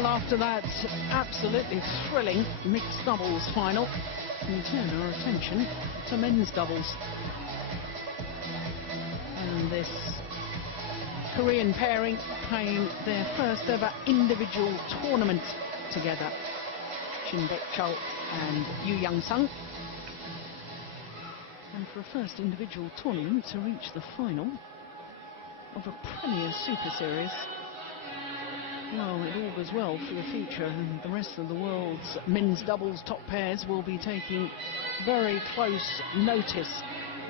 Well, after that absolutely thrilling mixed doubles final, we turn our attention to men's doubles. And this Korean pairing playing their first ever individual tournament together. Shin Chol and Yoo Young-sung. And for a first individual tournament to reach the final of a Premier Super Series, well, it augurs well for the future, and the rest of the world's men's doubles top pairs will be taking very close notice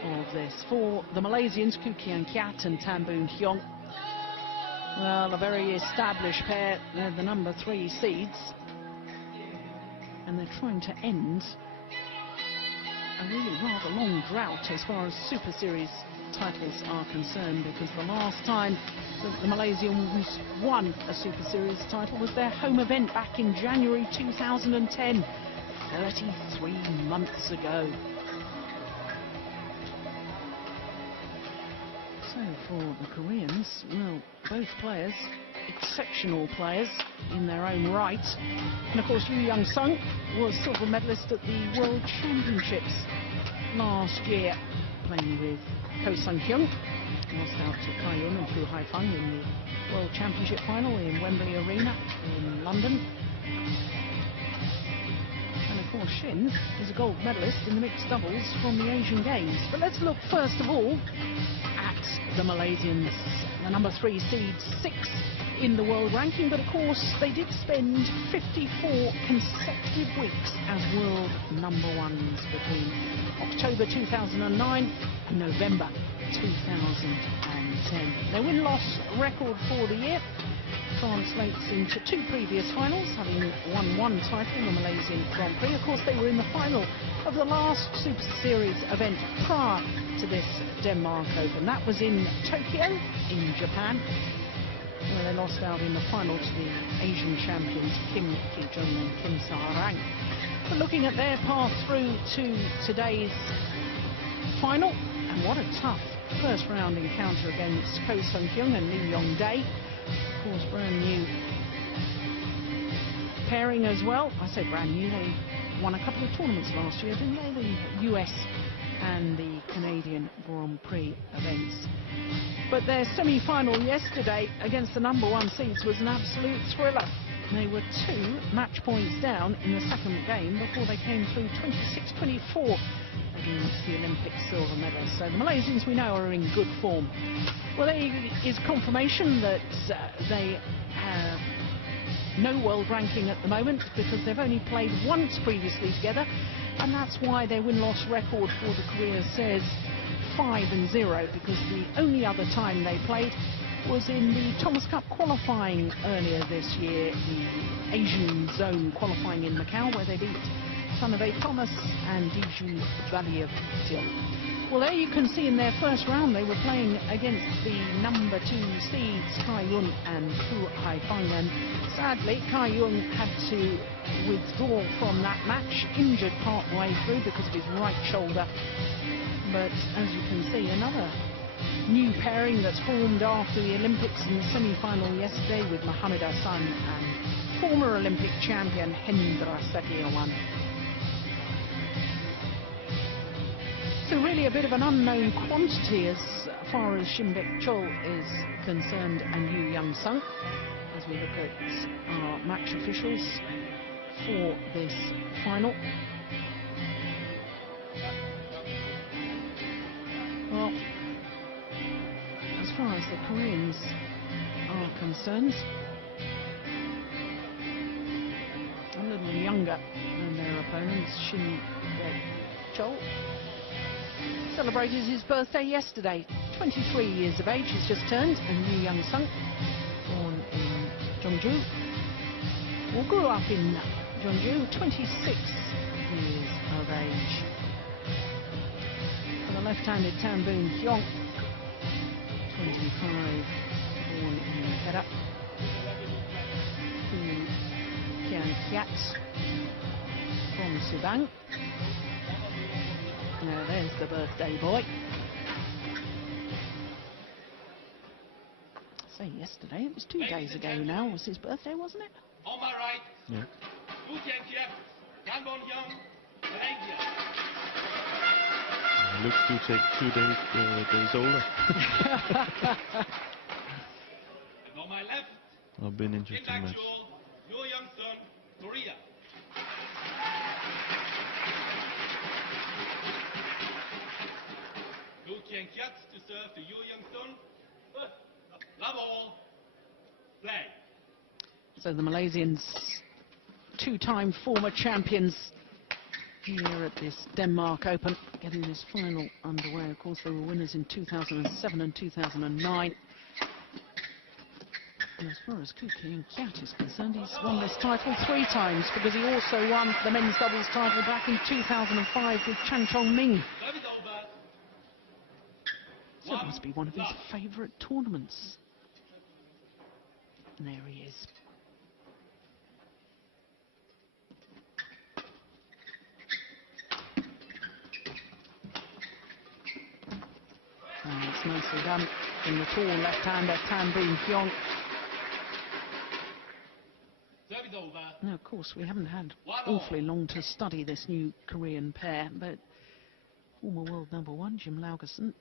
of this. For the Malaysians, Koo Kien Keat and Boon Heong, well, a very established pair. They're the number 3 seeds, and they're trying to end a really rather long drought as far as Super Series titles are concerned, because the last time that the Malaysians won a Super Series title was their home event back in January 2010, 33 months ago. So for the Koreans, well, both players, exceptional players in their own right. And of course, Yoo Young-sung was silver medalist at the World Championships last year, playing with Ko Sung-hyun. Lost out to Kai-yun and Fu Haifeng in the World Championship final in Wembley Arena in London. And of course, Shin is a gold medalist in the mixed doubles from the Asian Games. But let's look first of all at the Malaysians, the number 3 seed, 6th in the world ranking, but of course they did spend 54 consecutive weeks as world number ones between October 2009 and November 2010. Their win-loss record for the year translates into 2 previous finals, having won 1 title in the Malaysian Grand Prix. Of course, they were in the final of the last Super Series event prior to this Denmark Open. That was in Tokyo, in Japan, where they lost out in the final to the Asian champions Kim Ki-jung and Kim Sa-rang. But looking at their path through to today's final, and what a tough first round encounter against Ko Sung-hyun and Lee Yong-dae. Of course, brand new pairing as well. I say brand new, they won a couple of tournaments last year, didn't they? The US and the Canadian Grand Prix events. But their semi-final yesterday against the number 1 seeds was an absolute thriller. They were 2 match points down in the second game before they came through 26-24 against the Olympic silver medalists. So the Malaysians, we know, are in good form. Well, there is confirmation that they have no world ranking at the moment, because they've only played once previously together, and that's why their win-loss record for the career says 5-0, because the only other time they played was in the Thomas Cup qualifying earlier this year, the Asian zone qualifying in Macau, where they beat Sunave Thomas and Diju Valiatil. Well, there you can see in their first round they were playing against the number 2 seeds Kai-yun and Fu Haifeng, and sadly Kai-yun had to withdraw from that match, injured part way through because of his right shoulder. But as you can see, another new pairing that's formed after the Olympics in the semi-final yesterday with Mohamed Hassan and former Olympic champion Hendra Setiawan. So really a bit of an unknown quantity as far as Shin Chol is concerned and Yoo Young-sung, as we look at our match officials for this final. Well, as far as the Koreans are concerned, a little younger than their opponents. Shin Chol celebrated his birthday yesterday, 23 years of age, he's just turned, and Yoo Young-sung, born in Jeonju, well, grew up in Jeonju, 26 years of age. For the left-handed Boon Heong, 25, born in Kedah. Koo Kien Keat from Subang. Now there's the birthday boy. Say yesterday, it was 2 days ago now, was his birthday, wasn't it? On my right, Yeah. Koo Kien Keat, Boon Heong, Malaysia. Looks to take 2 days older. And on my left, I've been interesting match. Yoo Young-sun, Korea. Koo Kien Keat to serve to Yoo Young-sun. Love all. Play. So the Malaysians, two-time former champions here at this Denmark Open, getting this final underway. Of course, they were winners in 2007 and 2009. And as far as Koo Kien Keat is concerned, he's won this title 3 times, because he also won the men's doubles title back in 2005 with Chan Chong Ming. So it must be one of his favourite tournaments. And there he is. And it's nicely done in the tall left-hander, Boon Heong. Now, of course, we haven't had awfully long to study this new Korean pair, but former world #1, Jim Laugerson,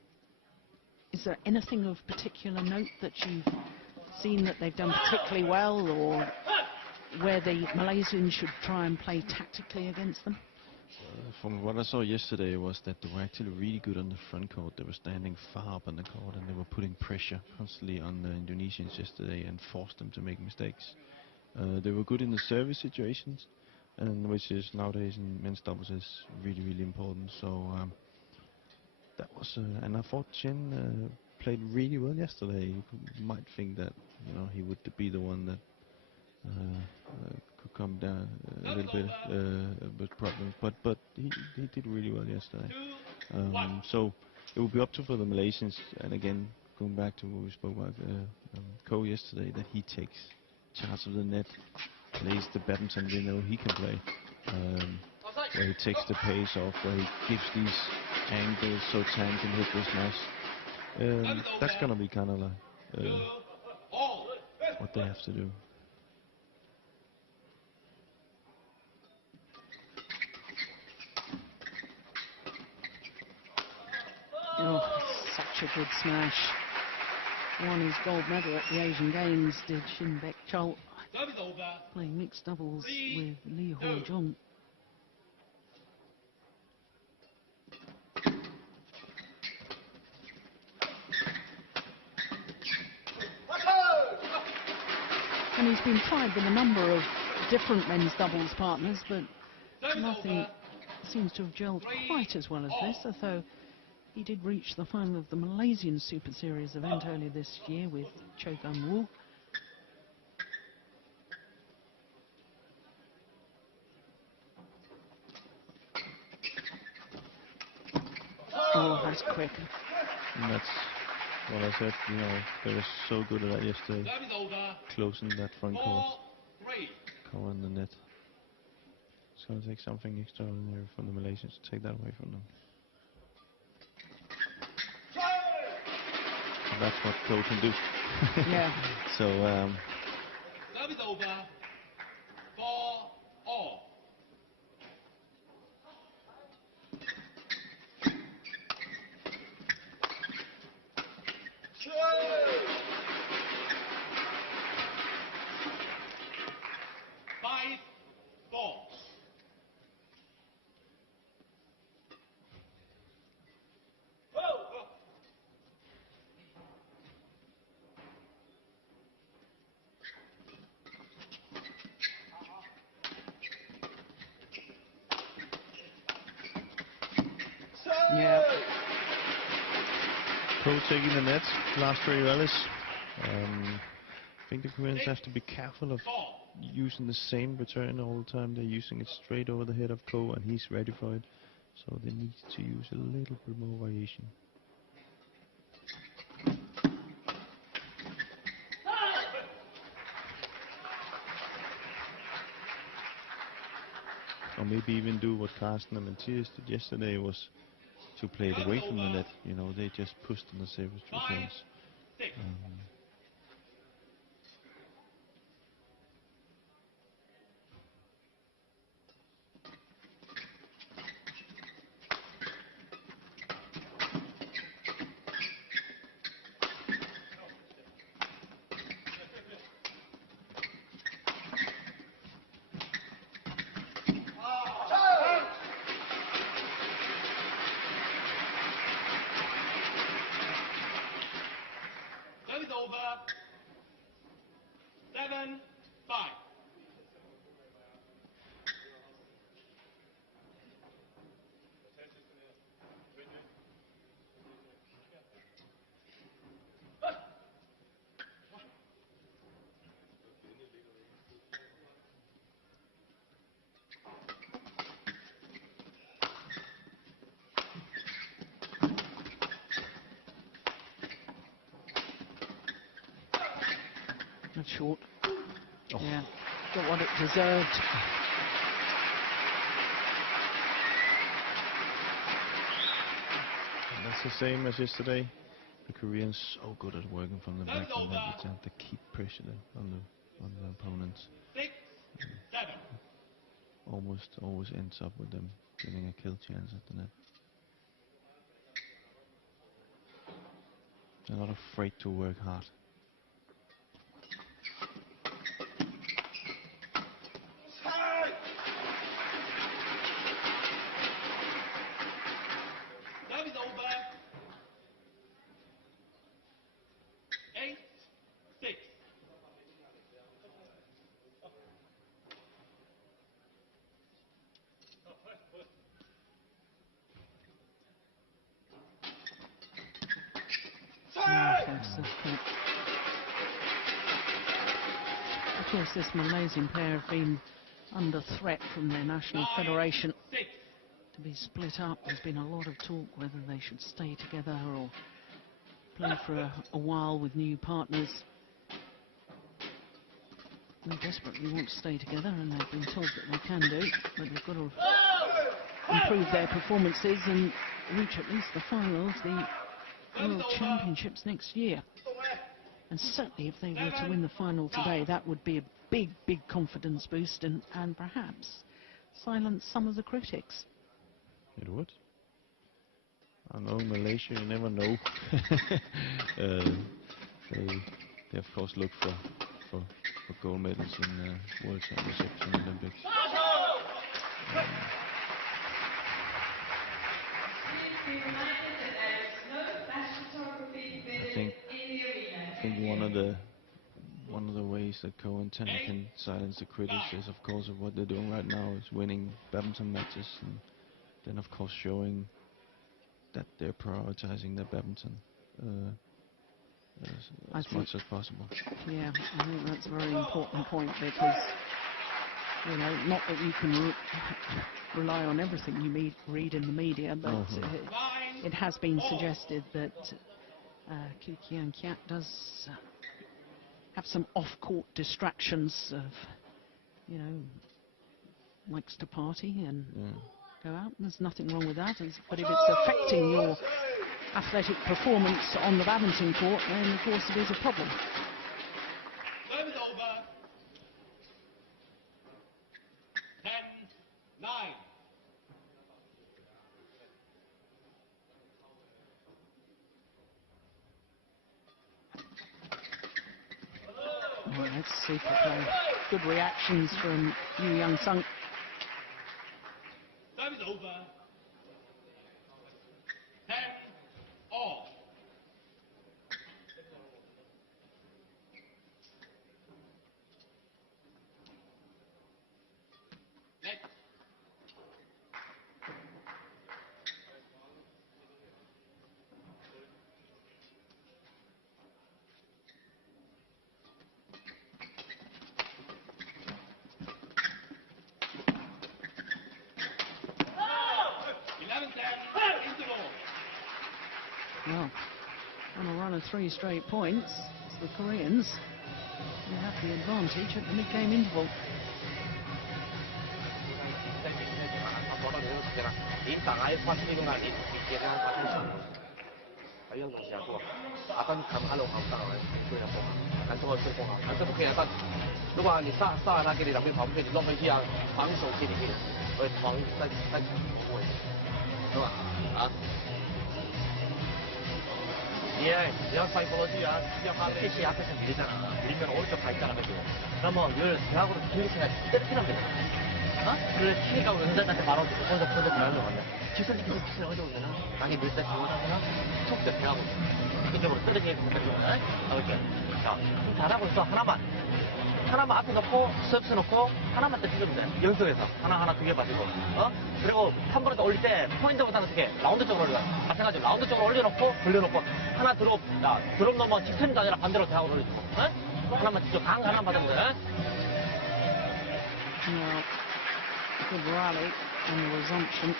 is there anything of particular note that you've seen that they've done particularly well, or where the Malaysians should try and play tactically against them? From what I saw yesterday was that they were actually really good on the front court. They were standing far up on the court, and they were putting pressure constantly on the Indonesians yesterday and forced them to make mistakes. They were good in the service situations, and which is nowadays in men's doubles is really, really important. So that was, and I thought Shin played really well yesterday. You might think that, you know, he would be the one that could come down a little bit with problems, but he did really well yesterday. So it will be up to for the Malaysians, and again going back to what we spoke about Ko yesterday, that he takes charge of the net, plays the badminton they know he can play, where he takes the pace off, where he gives these angles so Tan can hit this smash. That's gonna be kind of like what they have to do. Oh, such a good smash. Won his gold medal at the Asian Games, did Shin Chol, playing mixed doubles with Lee Ho Jung. And he's been tried with a number of different men's doubles partners, but nothing seems to have gelled quite as well as this, although he did reach the final of the Malaysian Super Series event earlier this year with Cho Gun Woo. Oh, that's quick. And that's what I said, you know, they were so good at that yesterday, closing that front court, covering the net. It's going to take something extraordinary from the Malaysians to take that away from them. That's what Ko can do. Yeah. So, Yeah. Ko taking the net, last 3 rallies. I think the Koreans have to be careful of using the same return all the time. They're using it straight over the head of Ko, and he's ready for it. So they need to use a little bit more variation. Or maybe even do what Carsten and Matthias did yesterday, was to play it away from the net. You know, they just pushed on the service returns. over. 7-5. Not short. Oh. Yeah, got what it deserved. And that's the same as yesterday. The Koreans so good at working from the back, and they just have to keep pressure on the opponents. 6-7. Almost always ends up with them getting a kill chance at the net. They're not afraid to work hard. Serve is over. 8-6. Of course, this Malaysian pair have been under threat from their national federation 6. to be split up. There's been a lot of talk whether they should stay together or play for a while with new partners. They desperately want to stay together, and they've been told that they can do, but they've got to improve their performances and reach at least the final of the World Championships next year. And certainly if they were to win the final today, that would be a big, big confidence boost and perhaps silence some of the critics. It would. I know Malaysia, you never know. They of course look for gold medals in World Championships and Olympics. I think one of the ways that Koo and Tan can silence the critics is, of course, of what they're doing right now is winning badminton matches, and then of course showing that they're prioritizing their badminton as much as possible. Yeah, I think that's a very important point, because you know, not that you can rely on everything you read in the media, but it has been suggested that Koo Kien Keat does have some off-court distractions of, you know, likes to party and go out. There's nothing wrong with that, but if it's affecting your athletic performance on the badminton court, then of course it is a problem. Serve is over. 10-9. Oh, that's super play. Good reactions from Yu Young Sung. Serve is over. 10-all. Next. Well, on a run of 3 straight points, the Koreans will have the advantage at the mid-game interval. 예, 대학 사이콜로지야. 역할이 앞에서 밀잖아. 밀면 오른쪽 가 있잖아, 그죠? 그러면 늘 대학으로 들리시나 때리면 되잖아. 어? 그 키가 은자한테 말하고 오른쪽 말하는 건데. 기술이 계속 기술 어려우면은 많이 밀때 좋아하거나 속 대하고 이쪽으로 떨어지게 된다. 이렇게. 자, 좀 잘하고 있어. 하나만 앞에 놓고, 서비스 놓고, 하나만 더 찢으면 돼. 연속해서. 하나, 2개 가지고. 그리고 한 번에 더 올릴 때, 포인트보다는 어떻게, 라운드 쪽으로 올려. 마찬가지로, 라운드 쪽으로 올려놓고, 돌려놓고, 하나 드롭, 드롭 넘어 직선도 아니라 반대로 대학으로 올려주고. 하나만 찢어. 강 하나 받으면 돼. Now, good rally and the resumption.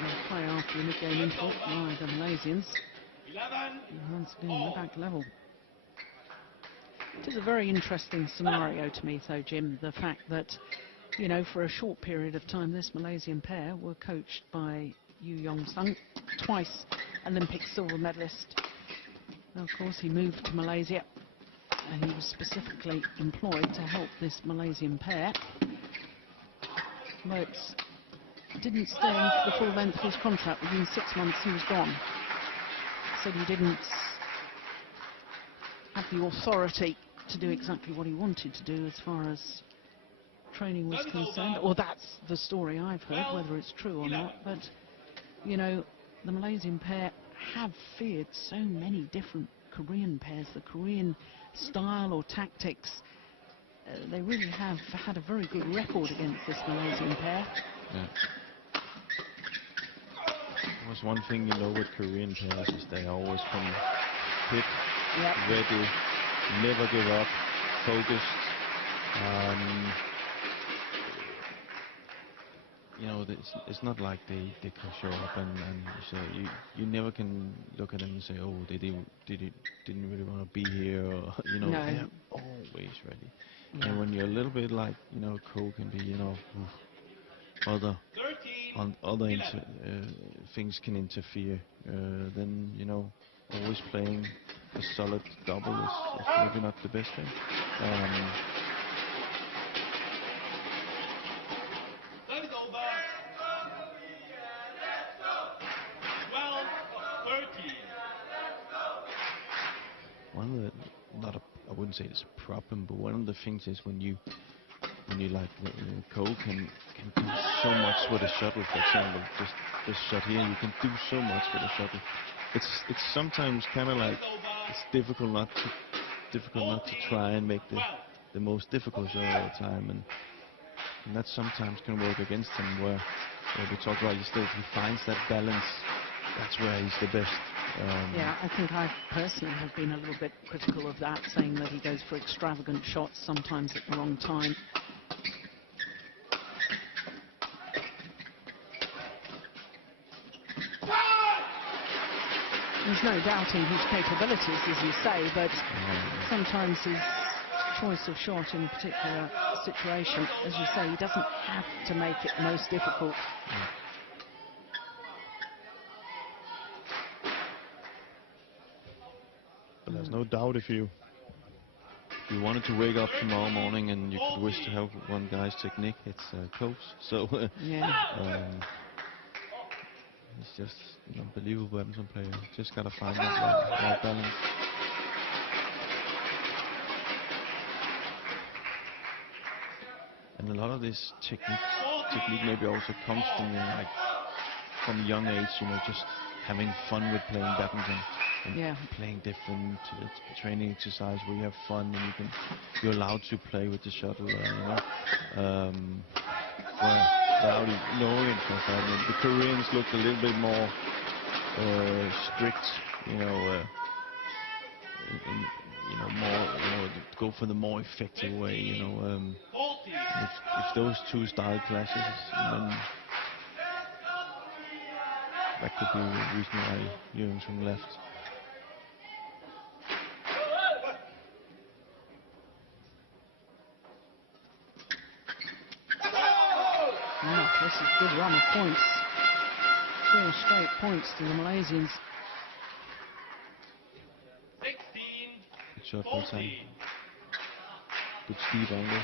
They'll play after the mid-game interval by the Malaysians. 11. And once again, the back level. It is a very interesting scenario to me, though, Jim, the fact that, you know, for a short period of time, this Malaysian pair were coached by Yu Yong-sung, twice Olympic silver medalist. Now, of course, he moved to Malaysia, and he was specifically employed to help this Malaysian pair. But didn't stay the full length of his contract. Within 6 months, he was gone. Said he didn't have the authority to do exactly what he wanted to do as far as training was concerned, or that's the story I've heard, whether it's true or not. But, you know, the Malaysian pair have feared so many different Korean pairs, the Korean style or tactics. They really have had a very good record against this Malaysian pair. Yeah. There was one thing, you know, with Korean pairs is they always come fit, ready, never give up, focused. You know, it's not like they can show up and so you never can look at them and say, oh, they didn't really want to be here, or, you know, they're always ready. Yeah. And when you're a little bit like, you know, Koo can be, you know, other things can interfere, then, you know, always playing a solid double is maybe not the best thing. 12-13. One of the, I wouldn't say it's a problem, but one of the things is when you like Koo can do so much with a shuttle. For example, just this shot here, you can do so much with a shuttle. It's sometimes kind of like it's difficult not to try and make the most difficult shot all the time, and that sometimes can work against him. Where we talk about he finds that balance. That's where he's the best. Yeah, I think I personally have been a little bit critical of that, saying that he goes for extravagant shots sometimes at the wrong time. There's no doubting his capabilities, as you say, but sometimes his choice of shot in a particular situation, as you say, he doesn't have to make it the most difficult. But there's no doubt if you wanted to wake up tomorrow morning and you could wish to have one guy's technique, it's Koo's. So he's just an unbelievable badminton player. Just gotta find that right balance. And a lot of this technique maybe also comes from from young age, you know, just having fun with playing badminton and playing different training exercise where you have fun and you're allowed to play with the shuttle, you know. Without knowing it, I mean, the Koreans looked a little bit more strict, you know, more go for the more effective way, you know. If those two style clashes, then that could be the reason why Young left. This is a good run of points. 4 straight points to the Malaysians. 16. Good shot for time. Good speed angle.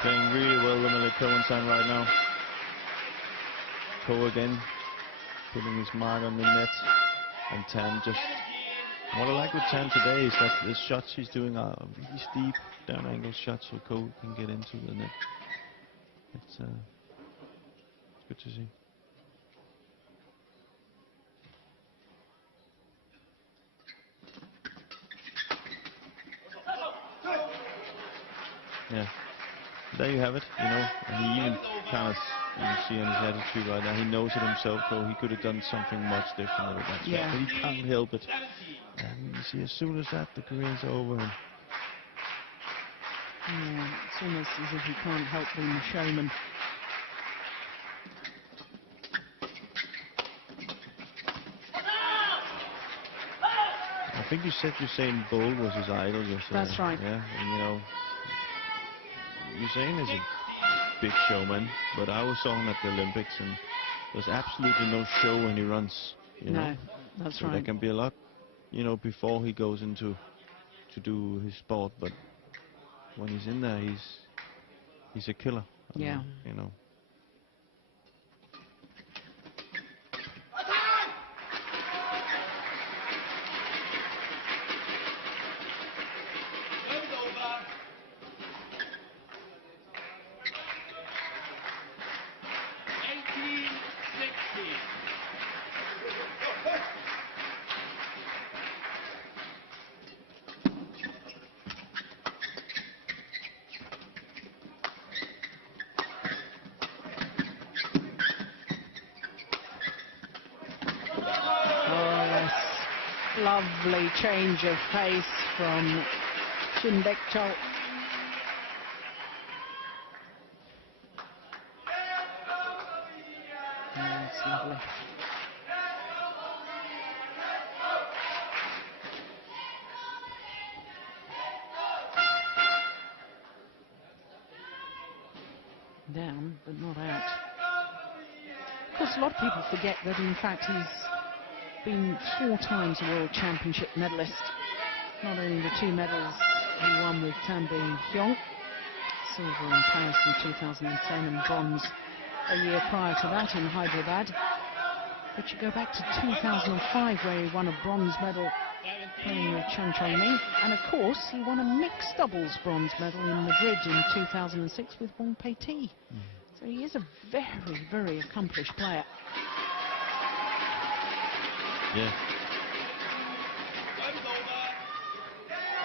Playing really well, the Koo right now. Koo again, putting his mark on the net, and Tan just. What I like with Tan today is that the shots he's doing are really steep, down angle shots, so Koo can get into the net. It's good to see. Yeah, there you have it. You know, and he even kind of, you can see on his attitude right now, he knows it himself. Though he could have done something much different with that shot, but he can't help it. And you see, as soon as that, the Koreans are over him. Yeah, it's almost as if he can't help being the showman. I think you said Usain Bolt was his idol yesterday. That's right. Yeah, and you know, Usain is a big showman, but I saw him at the Olympics, and there's absolutely no show when he runs. You know? That's so right. There can be a lot, you know, before he goes into to do his sport, but when he's in there, he's a killer. Yeah. You know. Lovely change of pace from Shin. That's lovely. Down, but not out. Of course, a lot of people forget that, in fact, he's been 4 times a World Championship medalist. Not only the 2 medals he won with Boon Heong, silver in Paris in 2010 and bronze a year prior to that in Hyderabad. But you go back to 2005 where he won a bronze medal playing with Chan Chong-ming, and of course he won a mixed doubles bronze medal in Madrid in 2006 with Wong Pei-ti. So he is a very, very accomplished player. Yeah.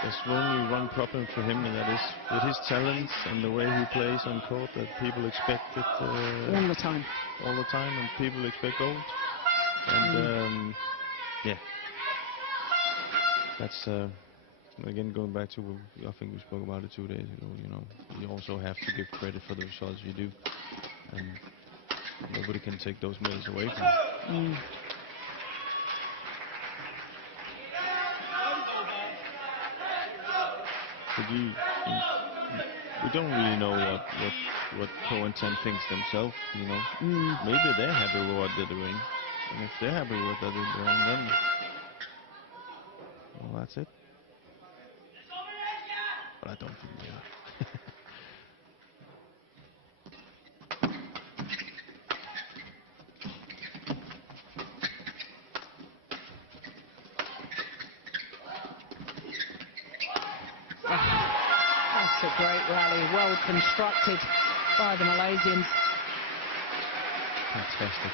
There's only one problem for him, and that is with his talents and the way he plays on court, that people expect it all the time. All the time, and people expect gold. And yeah, that's again going back to what I think we spoke about it 2 days ago. You know, you also have to give credit for the results you do, and nobody can take those medals away from you. But we don't really know what Koo and Tan thinks themselves, you know. Maybe they're happy with what they're doing, and if they're happy with what they're doing, then well, that's it. But I don't think they are. That's a great rally, well constructed by the Malaysians. Fantastic.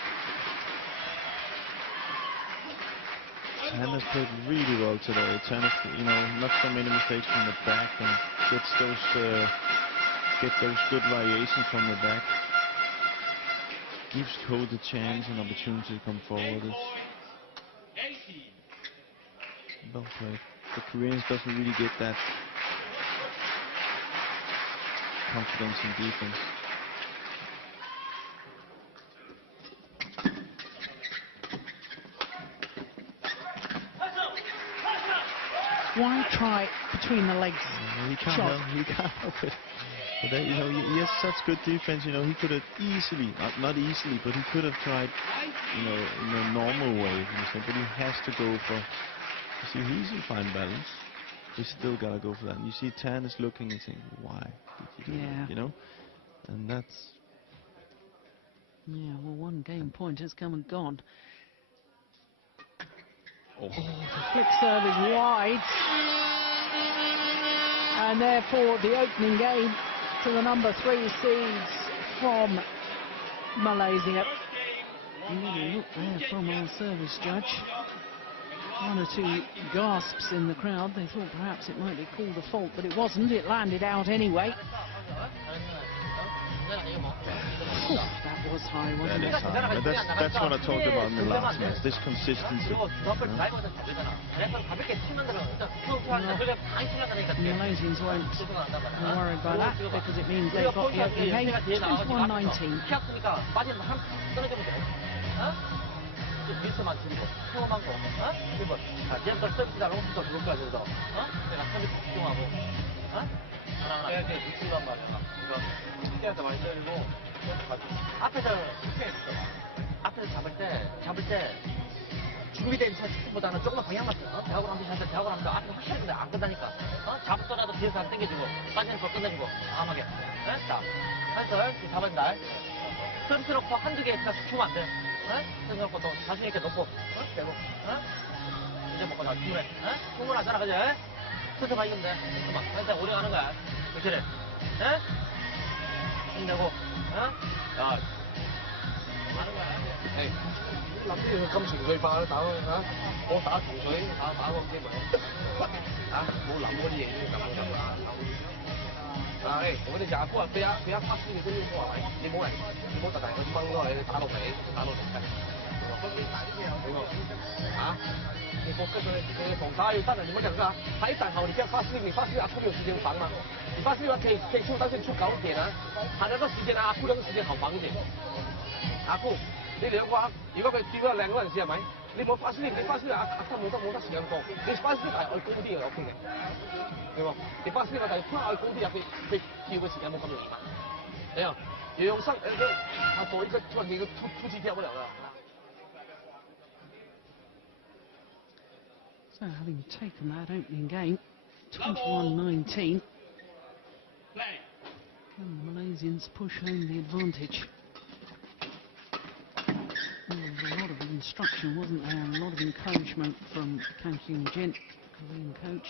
Tan has played really well today. Tan has, you know, not so many mistakes from the back, and gets those good variations from the back. Gives Koo the chance and opportunity to come forward. Well played. The Koreans doesn't really get that confidence in defense. Why try between the legs? He can't help it. But you know, he has such good defense. You know, he could have easily, not easily, but he could have tried, you know, in a normal way. But he has to go for. You see, he's in fine balance. He still gotta go for that. And you see, Tan is looking and saying, "Why did you do that?" You know, and that's. Yeah, well, one game point has come and gone. Oh. The flick serve is wide. And therefore the opening game to the number 3 seeds from Malaysia. A little look there from our service judge. One or two gasps in the crowd. They thought perhaps it might be called a fault, but it wasn't. It landed out anyway. Oh, that was high, wasn't it? But that's what I talked about in the last match. This consistency. Malaysians won't be worried by that because it means they've got the opening game 21-19. 미스만 줄이고 평범한 거, 그리고 얘부터 서비스다 롱부터 들어올 거야 그래서 내가 서비스 집중하고 하나하나 해야 돼 미스란 말이야. 이거 시대한테 많이 때리고 앞에서 앞에서 잡을 때 준비된 차스보다는 조금 더 방향만 대학원 하면서 대학원 하면서 앞에 확실히 근데 안 끝나니까 잡더라도 뒤에서 안 당겨주고 빠지는 거 끝내주고 강하게 자 한설 잡은다 서비스 놓고 한두 개 딱 주면 안 돼. 그래서 놓고 또 자신 있게 놓고 대고 이제 먹고 나 충분하잖아 그지? 스스 많이 있는데 스스만 일단 오래 가는 거야 그치? 힘내고 자 많은 거야 에이 諗住佢咁情緒化打我打情緒打個機咪冇諗嗰啲嘢咁我哋廿夫俾一拍先嘅啫，我話你冇特大去掹咯，你打到尾打到尾。你國家佢防打要得啊，你冇人㗎，喺陣後你即係發師，你發師阿姑有時間防嘛，你發師嘅話可以出單先出9點啊，限個時間啊，阿姑兩個時間後防先。阿姑，你兩個如果佢見到靚嗰陣時係咪？你冇發師，你發師阿生冇得時間放，你發師係愛高啲嘅 OK 嘅。你巴斯我哋跨高啲入去跳嘅時間冇咁容易嘛？你啊，要用身做一個你個突擊跳不了啦。So having taken that opening game, 21-19, can the Malaysians push home the advantage? Well, there was a lot of instruction, wasn't there? A lot of encouragement from Koo Kien Keat, Korean coach.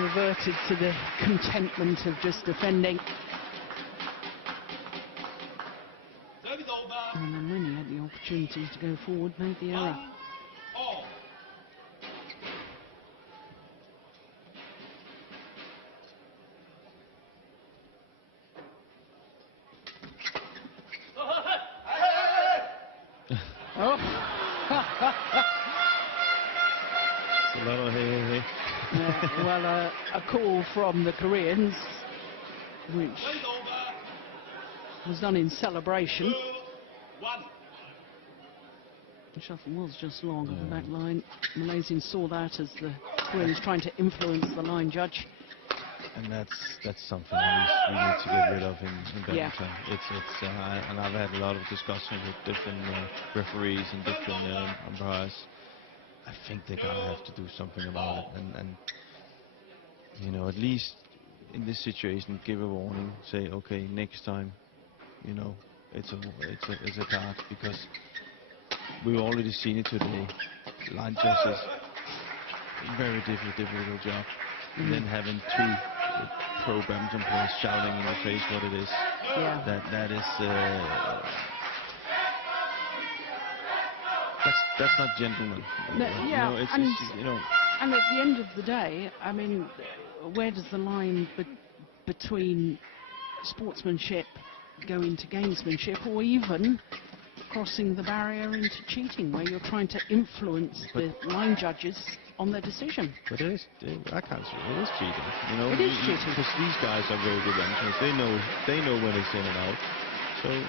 Reverted to the contentment of just defending. And then when he had the opportunity to go forward, made the error. Yeah, well, a call from the Koreans, which was done in celebration. The shuttle was just long at the back line. Malaysians saw that as the Koreans trying to influence the line judge. And that's something we need to get rid of in badminton. Yeah. And I've had a lot of discussions with different referees and different umpires. I think they're gonna have to do something about it, and you know, at least in this situation, give a warning. Say, okay, next time, you know, it's a card, because we've already seen it today. Line judges, very difficult job. And then having two pro badminton players shouting in your face what it is. Yeah. That is that's not gentleman. No, yeah, you know. And at the end of the day, I mean, where does the line between sportsmanship go into gamesmanship, or even crossing the barrier into cheating, where you're trying to influence the line judges on their decision? But it is, I can't say it is cheating. You know, it is cheating, because these guys are very good amateurs. They know when it's in and out. So.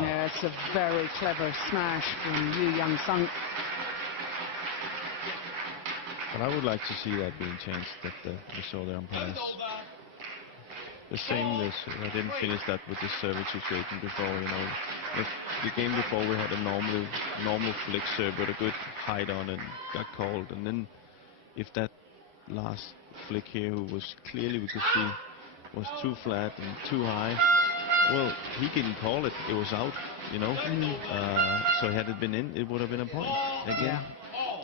Yeah, it's a very clever smash from Yu Young-sung. But I would like to see that being changed, that the shoulder umpires. The same as I didn't finish that with the service situation before, you know. The game before we had a normal flick serve with a good height on it, got called, and then if that last flick here, who was clearly, we could see, was too flat and too high, well, he didn't call it. It was out, you know. So had it been in, it would have been a point. Again,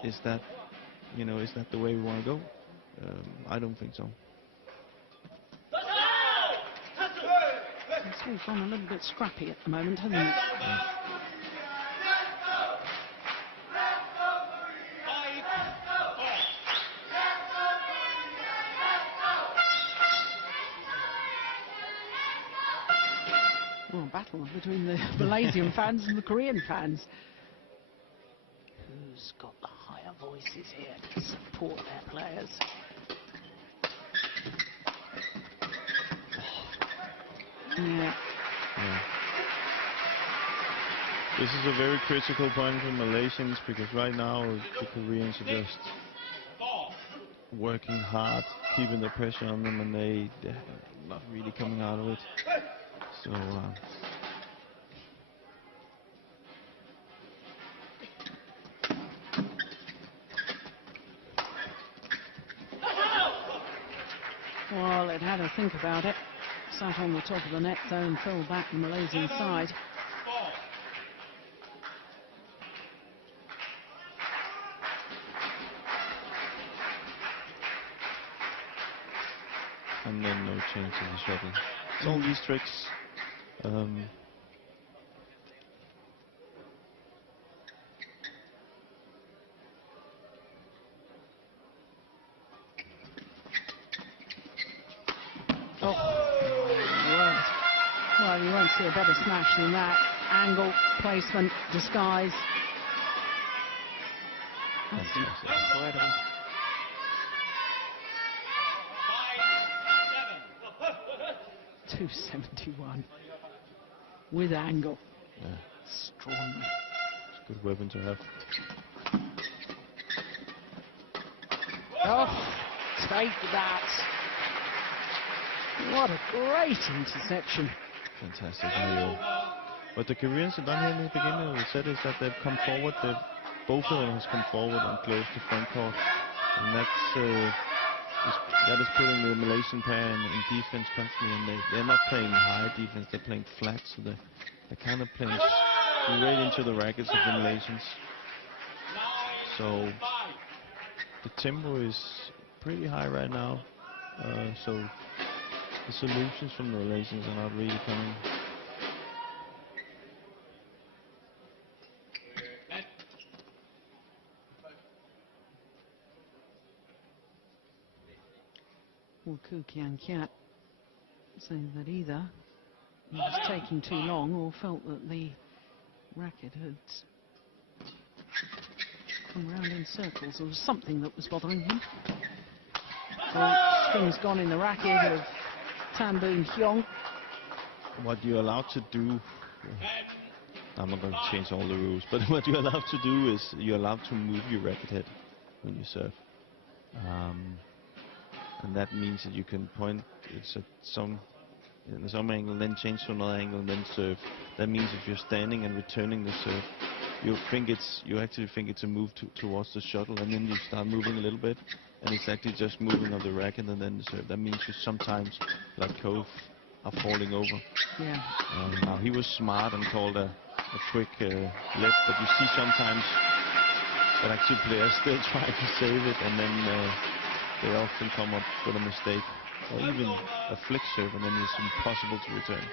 is that, you know, is that the way we want to go? I don't think so. It's all gone a little bit scrappy at the moment, hasn't it? Yeah. Well, a battle between the Malaysian fans and the Korean fans. Who's got the higher voices here to support their players? Yeah. This is a very critical point for Malaysians, because right now the Koreans are just working hard, keeping the pressure on them, and they're not really coming out of it. So well, it had to think about it. Sat on the top of the net zone, fell back the Malaysian side. and then no change in the shuttle. It's all these tricks. Well, you won't see a better smash than that. Angle, placement, disguise. That's incredible. 271 with angle. Yeah. Strong. It's a good weapon to have. Oh, take that. What a great interception. Fantastic. What the Koreans have done here in the beginning of the set is that they've come forward. Both of them has come forward and closed the front court, and that is putting the Malaysian pair in defense constantly, and they're not playing high defense. They're playing flat, so they're kind of playing straight into the rackets of the Malaysians. So the tempo is pretty high right now. So the solutions from the Malaysians are not really coming. Well, Koo Kien Keat saying that either he was taking too long or felt that the racket had come round in circles. There was something that was bothering him. Oh, string's gone in the racket of Boon Heong. What you're allowed to do, I'm not going to change all the rules, but what you're allowed to do is you're allowed to move your racket head when you serve. And that means that you can point it's at some angle, then change to another angle, and then serve. That means if you're standing and returning the serve, you actually think it's a move towards the shuttle, and then you start moving a little bit, and it's actually just moving of the racket and then the serve. That means you sometimes, like Koo, are falling over. Yeah. Now he was smart and called a quick lift, but you see sometimes that actually players still try to save it, and then they often come up with a mistake, or even a flick serve, and then it's impossible to return.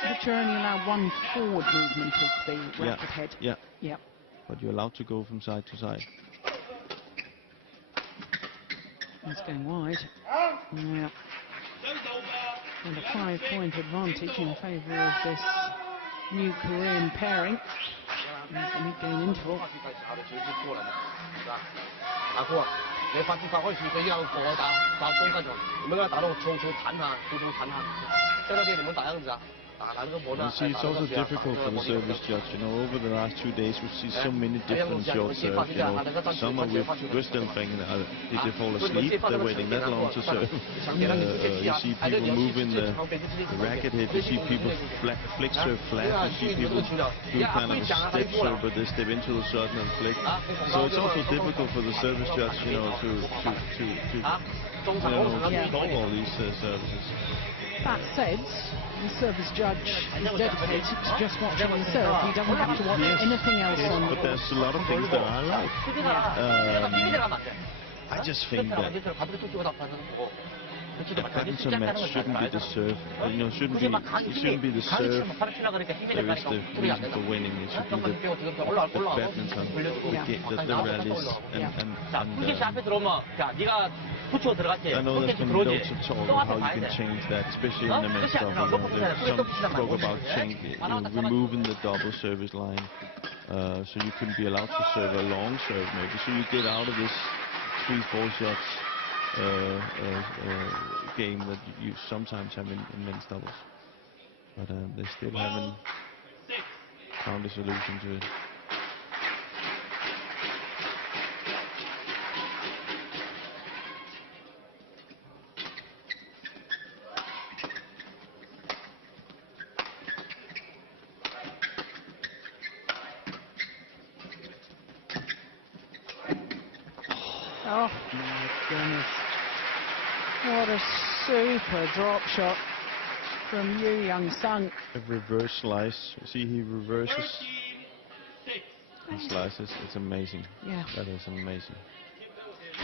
But you're only allowed one forward movement of the racket head. Yeah. Yep. But you're allowed to go from side to side. It's going wide. Yeah. And a 5-point advantage in favour of this new Korean pairing. In the mid-game interval. 打過，你發展發開始佢依家過打中間就，唔應該打到重彈下，重彈下，即係嗰啲你唔好打嗰陣啊。 You see, it's also difficult for the service judge. You know, over the last 2 days, we see so many different short serves. You know, some we're still thinking, did they fall asleep? They're waiting that long to serve. You see people moving the racket head. You see people flick serve flat. You see people do kind of a step serve, but they step into the shuttle and flick. So it's also difficult for the service judge, you know, to call all these services. That said, the service judge is dedicated to just watching the serve. He doesn't have to watch anything else on. But there's a lot of things that I like. I just think that a badminton match shouldn't be the serve. You know, it shouldn't be the serve. There is the reason for winning. It should be the badminton, the rallies, I know there's been loads of talk of how you can change that, especially in the men's double. There's some talk about removing the double service line, so you can be allowed to serve a long serve maybe, so you get out of this 3-4 shots game that you sometimes have in men's doubles. But they still haven't found a solution to it. Oh my goodness. What a super drop shot from Yoo Young-sung. A reverse slice. You see, he reverses and slices. It's amazing. Yeah. That is amazing.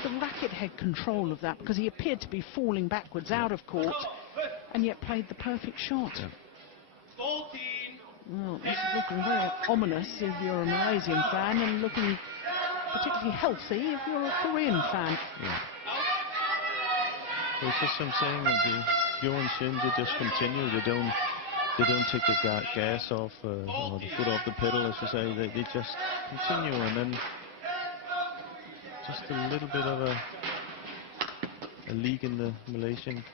The racket head control of that, because he appeared to be falling backwards out of court and yet played the perfect shot. Yeah. Well, this is looking very ominous if you're a Malaysian fan, and looking particularly healthy if you're a Korean fan. Yeah. It's just I'm saying that the Yo and Shin, they just continue. They don't take the gas off or the foot off the pedal, as you say. They just continue, and then just a little bit of a leak in the Malaysian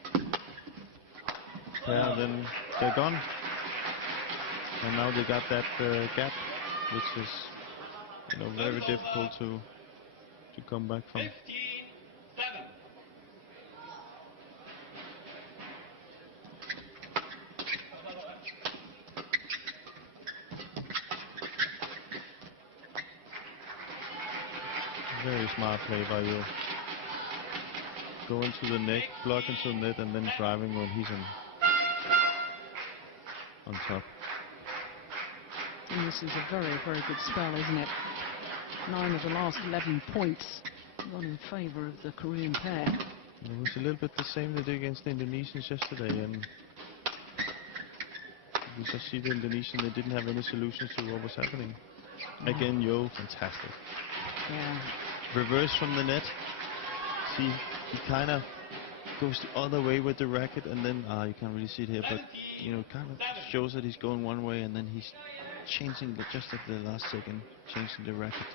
pair, then they're gone. And now they got that gap, which is, you know, very difficult to come back from. Very smart play by you. Go into the net, block into the net, and then driving when he's on top. And this is a very, very good spell, isn't it? 9 of the last 11 points gone in favour of the Korean pair. It was a little bit the same they did against the Indonesians yesterday, and you just see the Indonesian, they didn't have any solutions to what was happening. Again, Yo, fantastic. Yeah. Reverse from the net. See, he kind of goes the other way with the racket, and then you can't really see it here, but you know, kind of shows that he's going one way, and then he's changing just at the last second, changing the racket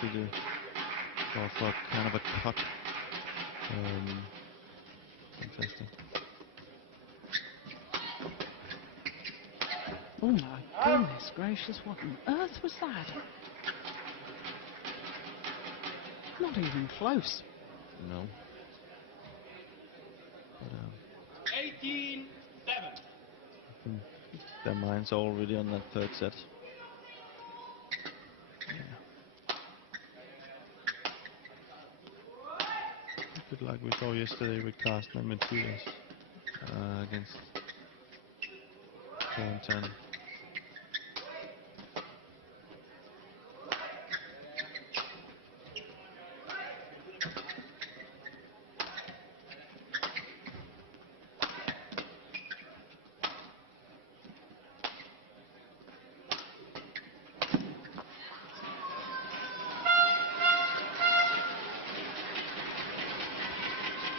to the for kind of a cut. Fantastic. Oh my goodness gracious, what on earth was that? Not even close. No. But, 18-7. I think their minds are already on that third set. A bit like we saw yesterday with Carsten and Matthias against 4 and 10.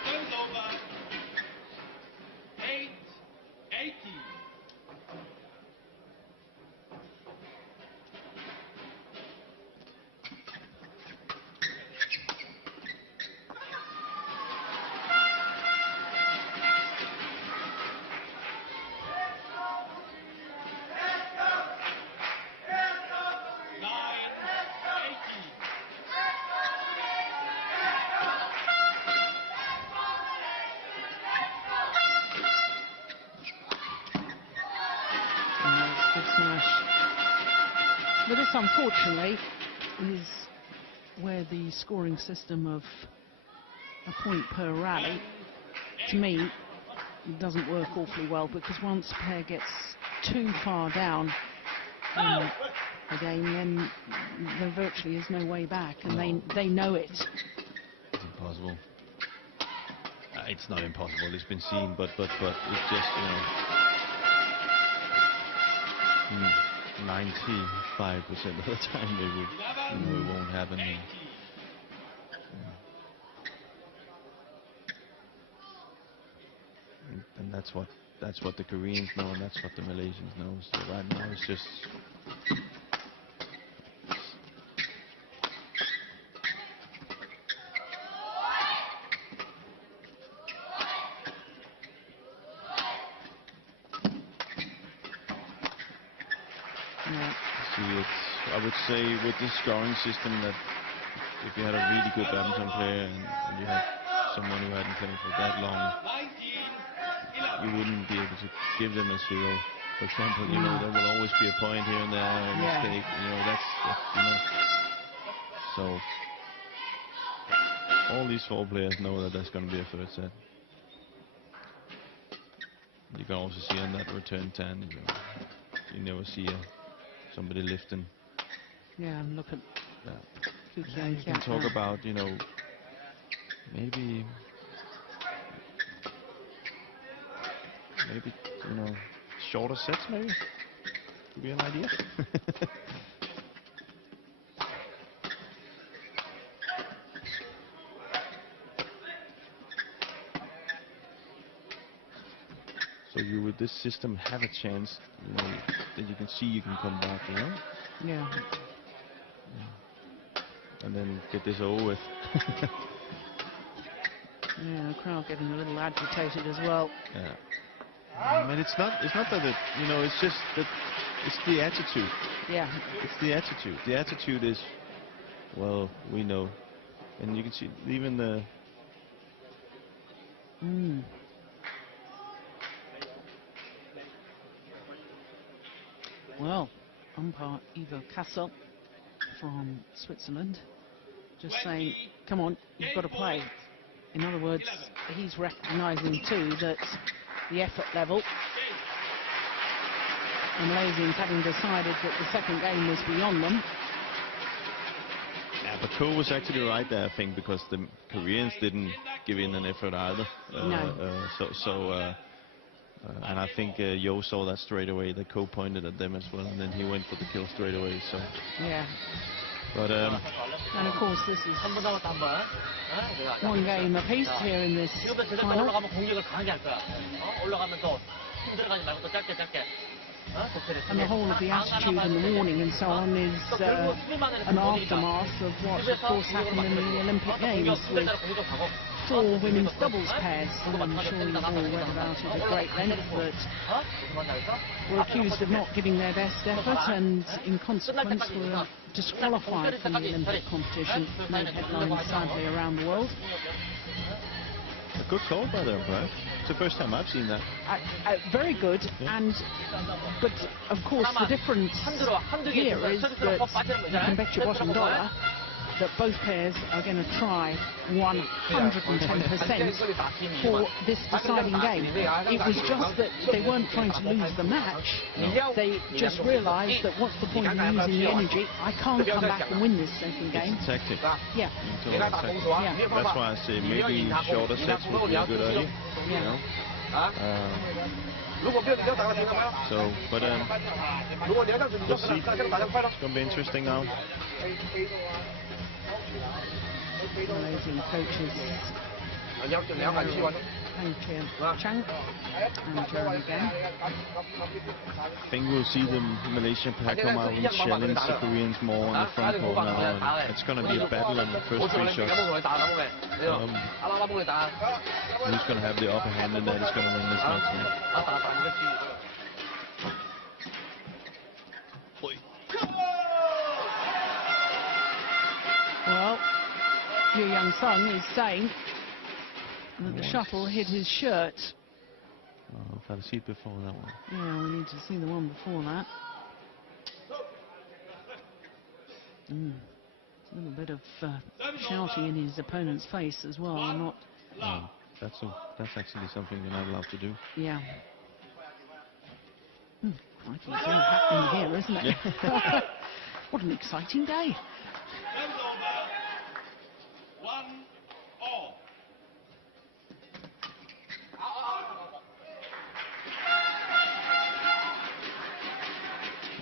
Game's over. 8-18. Good smash. But this, unfortunately, is where the scoring system of a point per rally, to me, doesn't work awfully well, because once a player gets too far down in the game, then there virtually is no way back, and they know it. It's impossible. It's not impossible. It's been seen, but it's just, 95% of the time it will, it won't happen. And that's what the Koreans know, and that's what the Malaysians know. So right now it's just. I would say with this scoring system that if you had a really good badminton player and you had someone who hadn't played for that long, you wouldn't be able to give them a 0. For example, there will always be a point here and there, a mistake. So all these 4 players know that there's going to be a third set. You can also see on that return 10, you never see somebody lifting. Yeah, and look at Koo Kien Keat. You can talk about, maybe, shorter sets, maybe. Could be an idea. So you, with this system, have a chance, that you can see you can come back, Yeah. And then get this over with. Yeah, the crowd getting a little agitated as well. Yeah. I mean, it's not that it's just that it's the attitude. Yeah. It's the attitude. The attitude is, well, we know, and you can see even the. Well, umpire Ivo Kassel from Switzerland just saying, come on, you've got to play. In other words, he's recognising too that the effort level, the Malaysians having decided that the second game was beyond them. Yeah, but Koo was actually right there, I think, because the Koreans didn't give in an effort either. And I think Yo saw that straight away, that Koo pointed at them as well, and then he went for the kill straight away. So. Yeah. But and of course this is one game apiece here in this final. and the whole of the attitude and the warning and so on is an aftermath of what, of course, happened in the Olympic Games with 4 women's doubles pairs. I'm sure you've all read about it at great length, that were accused of not giving their best effort and, in consequence, were disqualified from the Olympic competition. Made headlines, sadly, around the world. A good call by the umpire. It's the first time I've seen that. Very good, yeah. But of course the difference here is that you can bet your bottom dollar that both pairs are going to try 110% for this deciding game. It was just that they weren't trying to lose the match. No. They just realised that what's the point of using the energy? I can't come back and win this second game. It's a tactic. Yeah. Yeah. That's why I say maybe shorter sets would be a good idea. You know? So, but we'll see. It's going to be interesting now. Malaysian coaches Chang and Jeremy again. I think we'll see the Malaysian pair come out and challenge the Koreans more on the front court now. And it's going to be a battle on the first 3 shots. Who's going to have the upper hand and that is going to win this match? Well, Yu Young Sung is saying that the shuttle hit his shirt. Oh, I've had a seat before that one. Yeah, we need to see the one before that. A little bit of shouting in his opponent's face as well. Not. That's actually something you're not allowed to do. Yeah. I think it's all happening here, isn't it? Yeah. What an exciting day.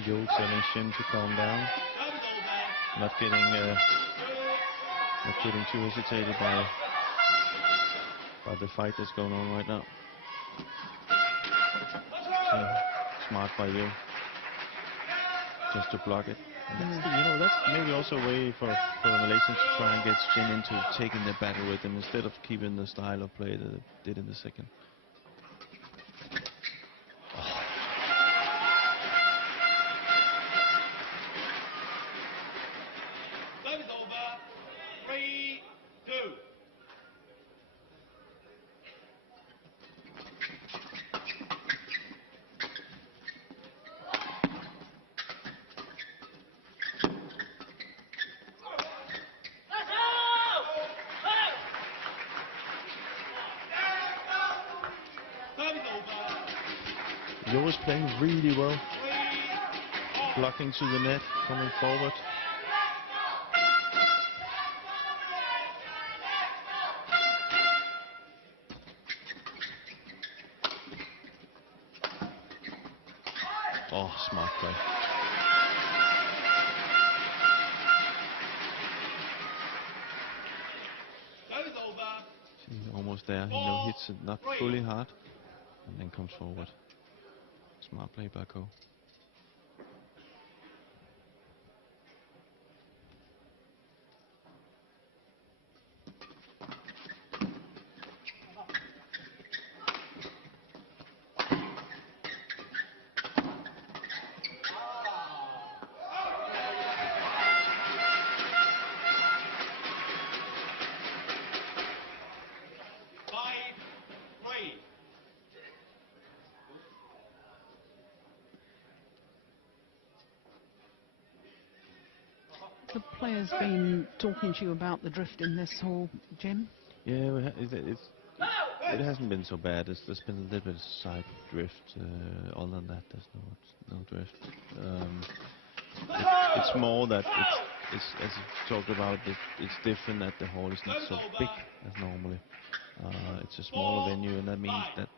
Yo telling Shin to calm down, not getting too hesitated by the fight that's going on right now. So, smart by you, just to block it. And that's maybe also a way for the Malaysians to try and get Shin into taking the battle with them instead of keeping the style of play that they did in the second. Yo is playing really well, blocking to the net, coming forward. Oh, smart play. See, almost there. He hits it not fully hard, and then comes forward. Smart play by Koo. The players been talking to you about the drift in this hall, Jim? Yeah, it hasn't been so bad. There's been a little bit of side drift. Other than that, there's no drift. It's more that it's as you talked about. It's different that the hall is not so big as normally. It's a smaller venue, and that means that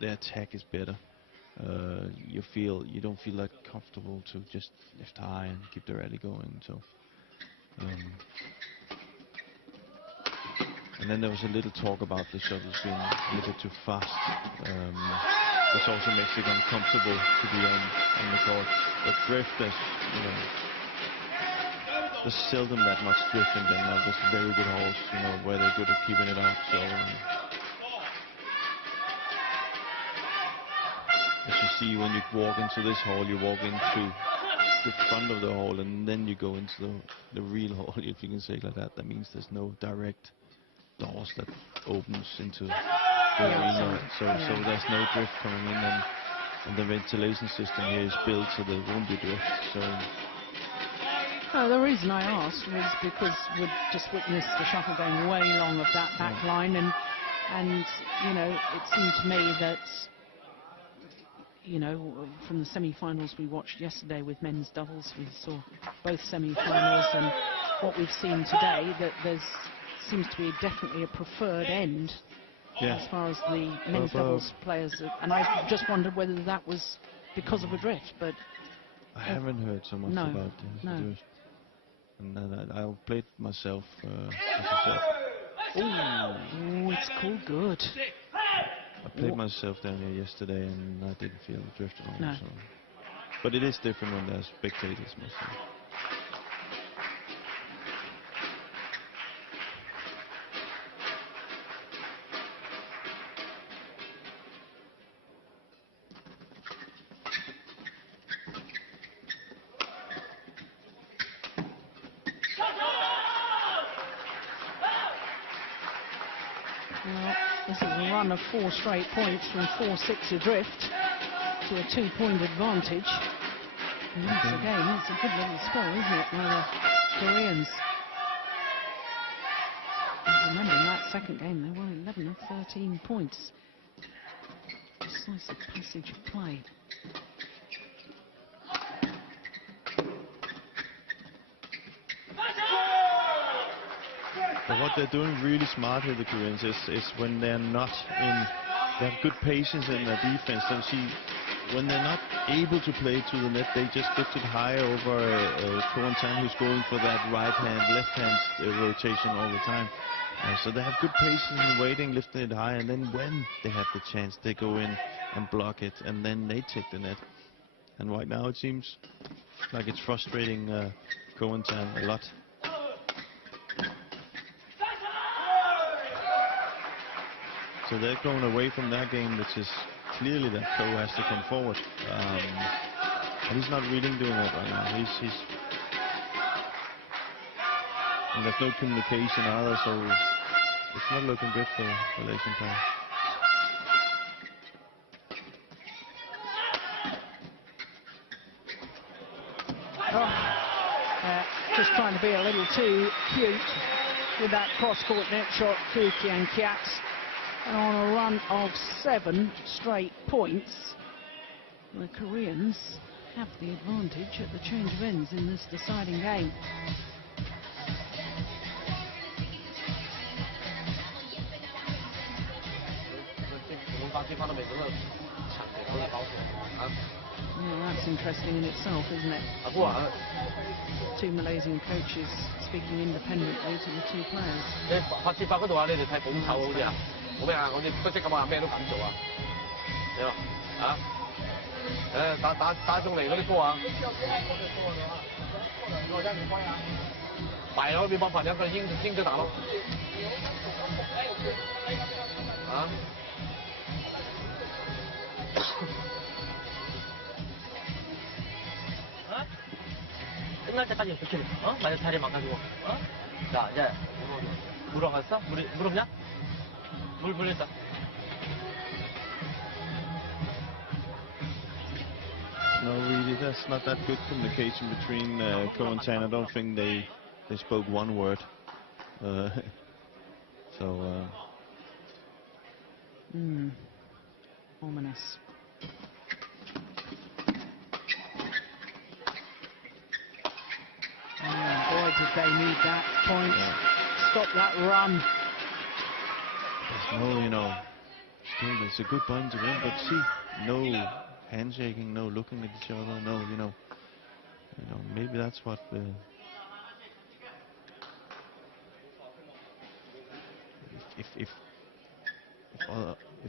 the attack is better. You don't feel that comfortable to just lift high and keep the rally going. So, and then there was a little talk about the shuttles being a little bit too fast. this also makes it uncomfortable to be on the court. But drift, there's seldom that much drift in Denmark. There's very good halls, where they're good at keeping it out. So as you see, when you walk into this hall, you walk into the front of the hall, and then you go into the real hall, if you can say it like that. That means there's no direct doors that opens into the arena. So there's no drift coming in, and the ventilation system here is built so there won't be drift. So. The reason I asked was because we'd just witnessed the shuttle going way long of that back line, and it seemed to me that from the semi-finals we watched yesterday with men's doubles, we saw both semi-finals, and what we've seen today, that seems to be definitely a preferred end as far as the men's doubles players, and I just wondered whether that was because of a drift, but I haven't heard so much about the drift. And I'll play it myself, as I said. Oh, it's called good. I played myself down here yesterday, and I didn't feel the drift at all. No. So. But it is different when there's spectators, myself. Well, this is a run of 4 straight points from 4-6 adrift to a 2-point advantage. And once again, it's a good little spell, isn't it, by the Koreans? And remember, in that second game, they were 11 and 13 points. Decisive passage of play. But what they're doing really smart here, the Koreans, is when they're not in, they have good patience in their defense. So see, when they're not able to play to the net, they just lift it high over Koo Kien Keat, who's going for that right hand, left hand rotation all the time. So they have good patience in waiting, lifting it high, and then when they have the chance, they go in and block it, and then they take the net. And right now it seems like it's frustrating Koo Kien Keat a lot. So they're going away from that game, which is clearly that Koo has to come forward. And he's not really doing that right now. And there's no communication either, so it's not looking good for Malaysian players. Just trying to be a little too cute with that cross-court net shot, Koo Kien Keat. And on a run of 7 straight points, the Koreans have the advantage at the change of ends in this deciding game. Well, that's interesting in itself, isn't it? 2 Malaysian coaches speaking independently to the 2 players. 88嗰度啊，你哋睇捧頭好似啊，好咩啊？我哋不識咁啊，咩都敢做啊，你話啊？打中嚟嗰啲波啊，擺咯，沒辦法，兩個硬着打咯，啊？ 끝날 때까지 그렇게 만약 자리 망가지고 자 이제 물 와갔어? 물 없냐? 물 있다. No, really, that's not that good communication between Koo and Tan. I don't think they spoke one word. Ominous. Boy, did they need that point. Stop that run. There's no, still it's a good point to win, but see, no handshaking, no looking at each other, no, maybe that's what if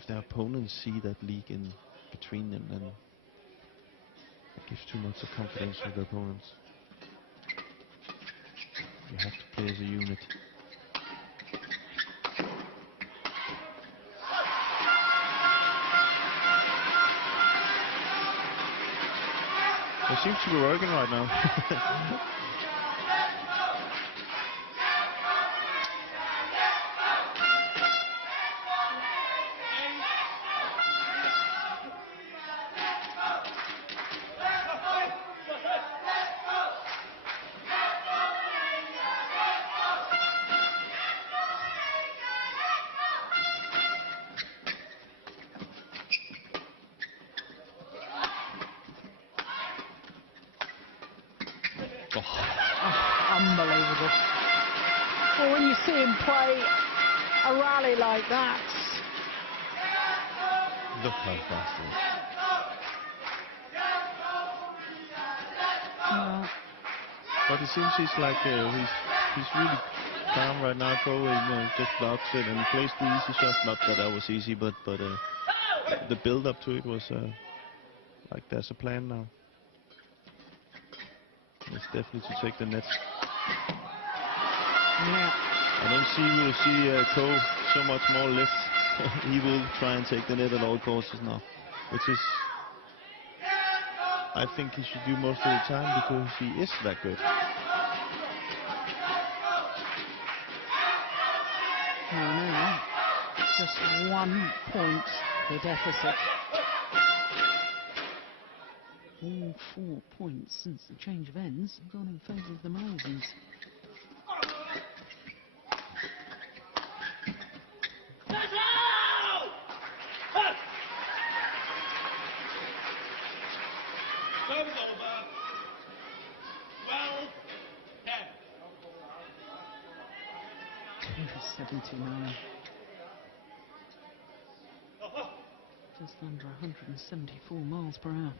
their opponents see that leak in between them, then it gives too much of confidence to the opponents. You have to play as a unit. It seems to be working right now. Unbelievable. Well, when you see him play a rally like that. Look how fast he is. But it seems he's like he's really calm right now. Koo, just blocks it and plays the easy shots. Not that was easy, but the build up to it was like there's a plan now. It's definitely to take the nets. Yeah. I don't see we'll see Koo so much more lift. He will try and take the net at all costs now, which is I think he should do most of the time because he is that good. Well, now just 1 point the deficit. All 4 points since the change of ends have gone in favour of the Malaysians. Service over. Well, 79. Just under 174 miles per hour.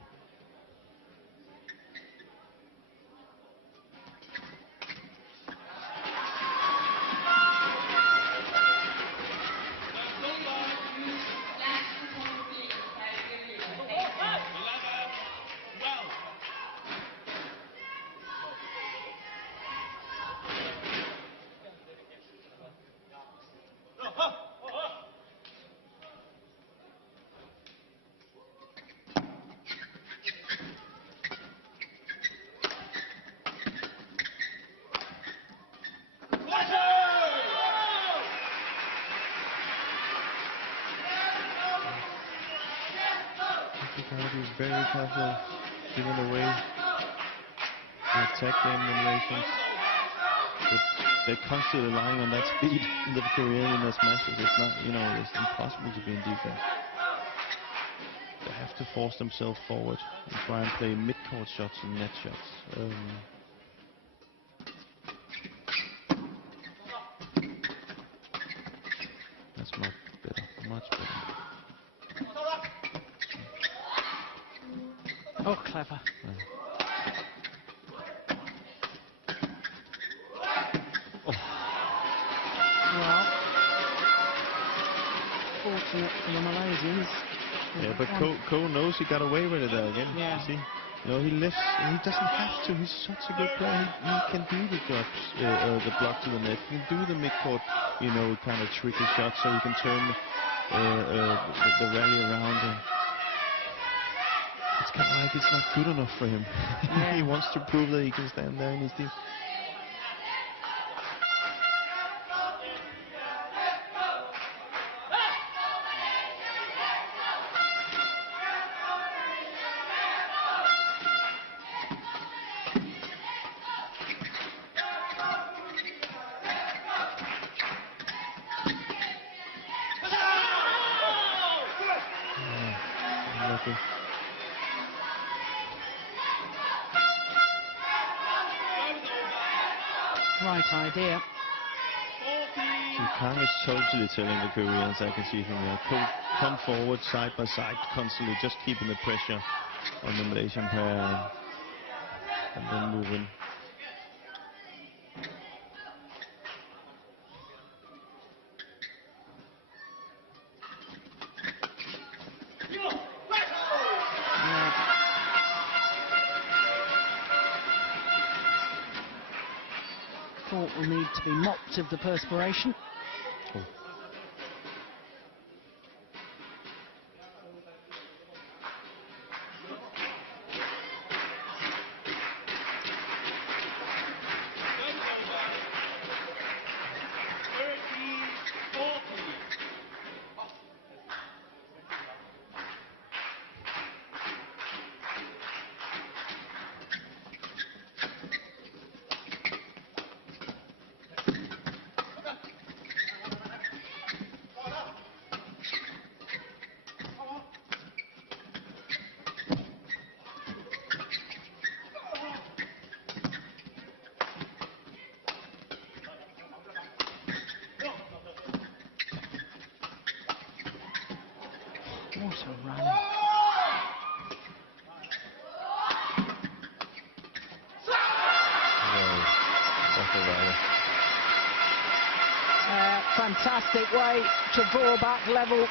Very careful giving away the attack game in Malaysians. But they're constantly relying on that speed in the Korean in their smashes. It's not, it's impossible to be in defense. They have to force themselves forward and try and play mid-court shots and net shots. That's much better, much better. Oh, clever. Well, fortunate for the Malaysians. Yeah, but Koo knows he got away with it there again. Yeah. You see? He lifts, and he doesn't have to. He's such a good player. He can do the drops, the block to the net. He can do the mid-court, kind of tricky shots, so he can turn the rally around. And it's kind of like it's not good enough for him. Yeah. He wants to prove that he can stand there in his team. Right idea. Kang is totally telling the Koreans, I can see from there, come forward side by side, constantly just keeping the pressure on the Malaysian pair and then move in. court will need to be mopped of the perspiration. Oh. What a rally. What a rally. Fantastic way to draw back level.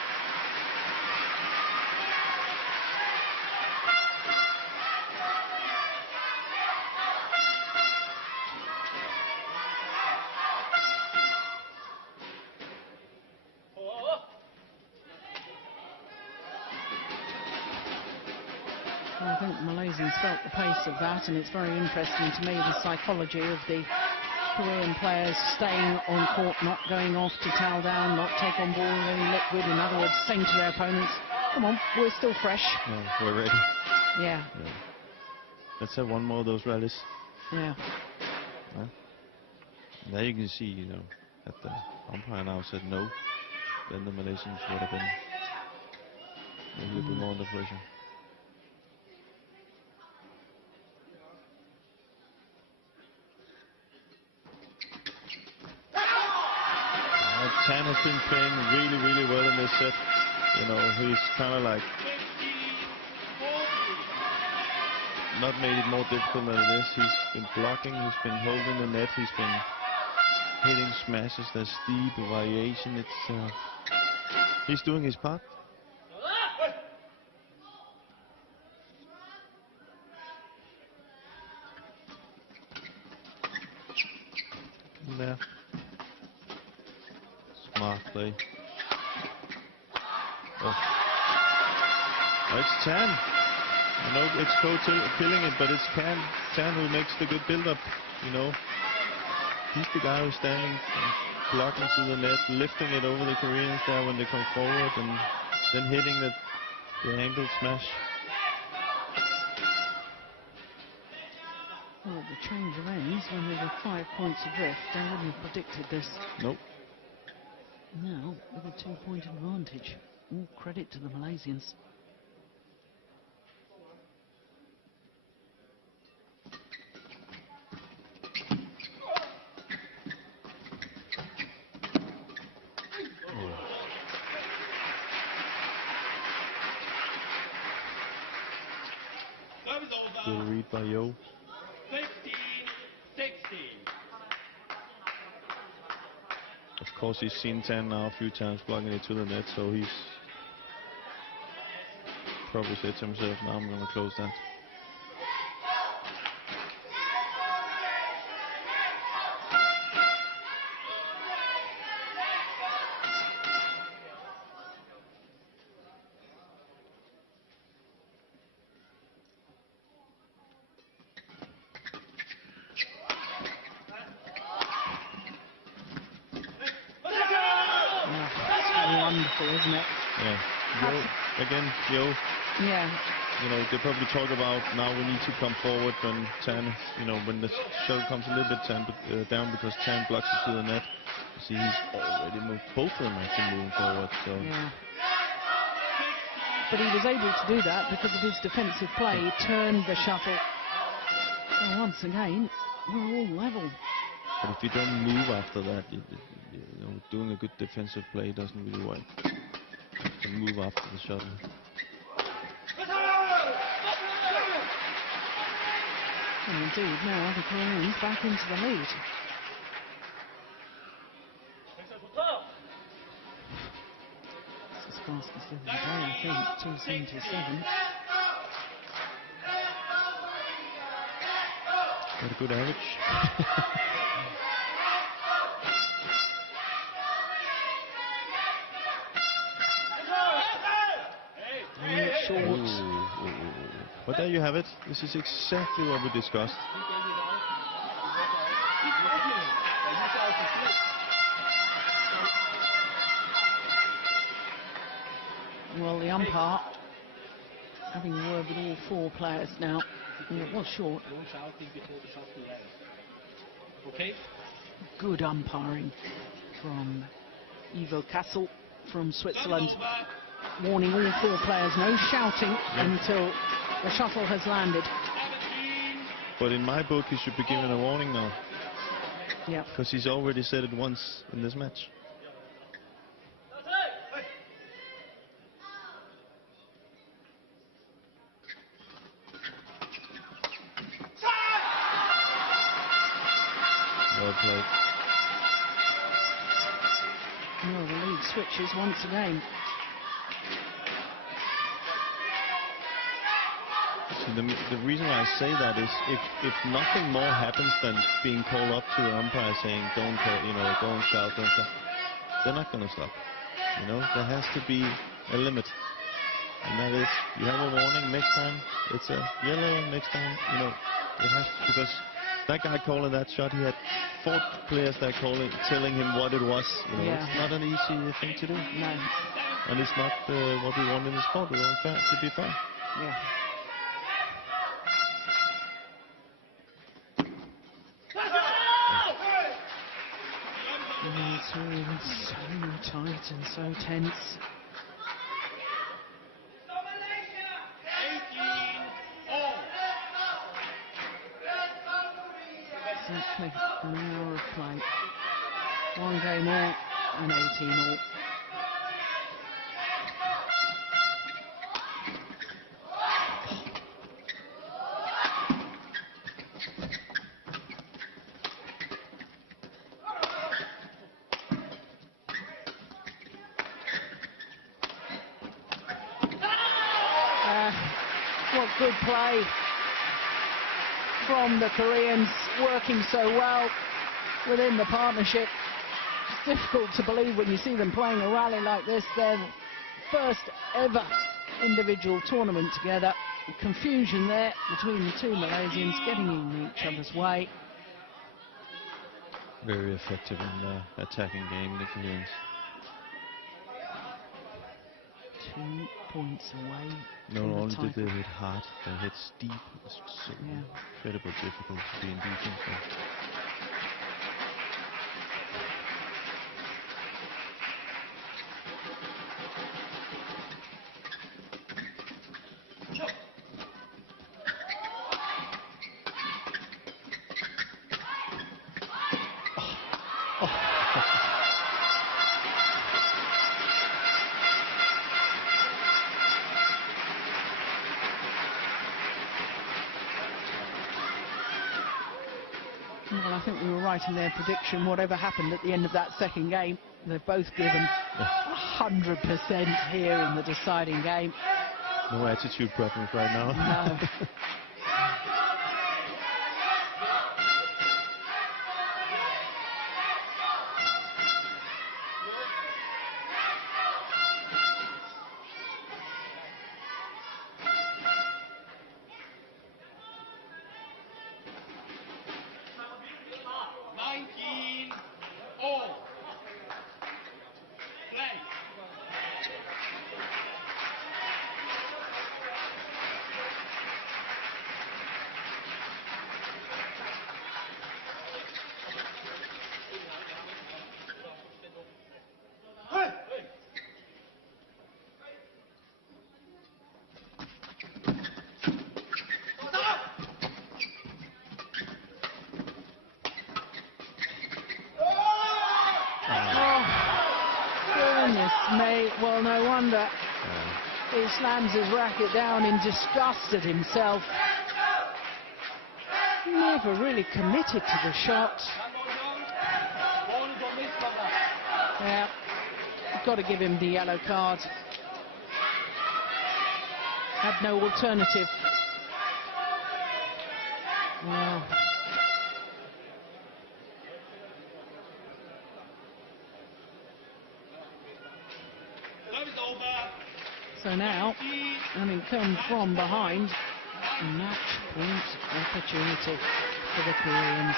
I think the Malaysians felt the pace of that, and it's very interesting to me the psychology of the Korean players staying on court, not going off to towel down, not take on ball with any liquid. In other words, saying to their opponents, come on, we're still fresh. Yeah, we're ready. Yeah. Let's have one more of those rallies. Yeah. There you can see, you know, that the umpire now said no, then the Malaysians would have been a little bit more under pressure. Tan has been playing really, really well in this set. You know, he's kind of like not made it more difficult than it is. He's been blocking, he's been holding the net, he's been hitting smashes. There's steep variation. It's he's doing his part. There. Smart play. Oh, it's Tan. I know it's Koo killing it, but it's Tan who makes the good build-up. You know, he's the guy who's standing, blocking to the net, lifting it over the Koreans there when they come forward, and then hitting the angle smash. Well, the change of ends when they were 5 points adrift, they wouldn't have predicted this. Nope. Now, with a 2-point advantage. All credit to the Malaysians. Good read by Yo. 16-16. Of course, he's seen Tan now a few times blocking it to the net, so he's probably said to himself, now I'm going to close that. Wonderful, isn't it? Yeah. Yo, again, Yo. Yeah. You know, they probably talk about now we need to come forward when Tan, you know, when the shuttle comes a little bit down because Tan blocks it to the net. See, he's already moved, both of them actually moving forward. So. Yeah. But he was able to do that because of his defensive play. He turned the shuttle. And once again, we're all level. But if you don't move after that, you know, doing a good defensive play doesn't really work. You have to move after the shuttle. And indeed, now the Koreans back into the lead. This is fastest of the day, I think, 277. Got a good average. But there you have it. This is exactly what we discussed. Well, the umpire having a word with all four players now. It was short. Okay. Good umpiring from Ivo Kassel from Switzerland, warning all four players no shouting until the shuttle has landed. But in my book, he should be given a warning now. Yeah. Because he's already said it once in this match. Well played. Well, the lead switches once again. See, the reason why I say that is if nothing more happens than being called up to the umpire saying don't call, don't shout, they're not going to stop. There has to be a limit, and that is you have a warning. Next time it's a yellow. Next time, it has to, because that guy calling that shot, he had 4 players that telling him what it was. It's not an easy thing to do. No. And it's not what we want in the sport. We want to be fair. Yeah. It's really so tight and so tense. Exactly an hour of play. 1 game all and 18 all. What good play from the Koreans, working so well within the partnership. It's difficult to believe when you see them playing a rally like this, their first ever individual tournament together. Confusion there between the two Malaysians, getting in each other's way. Very effective in the attacking game, the Koreans. 2 points away. Not only did they hit hard, they hit steep. It's so incredibly difficult to be in defense there. Well, I think we were right in their prediction. Whatever happened at the end of that second game, they've both given 100% here in the deciding game. No attitude problems right now. No. Well, no wonder he slams his racket down in disgust at himself. Never really committed to the shot. Yeah, you've got to give him the yellow card. Had no alternative. Well. So now, having come from behind, match point opportunity for the Koreans.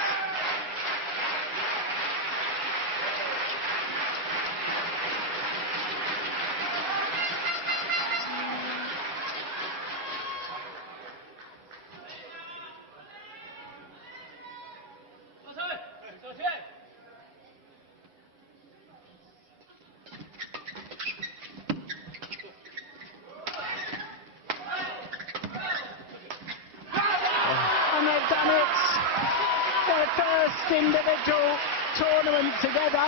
Individual tournament together,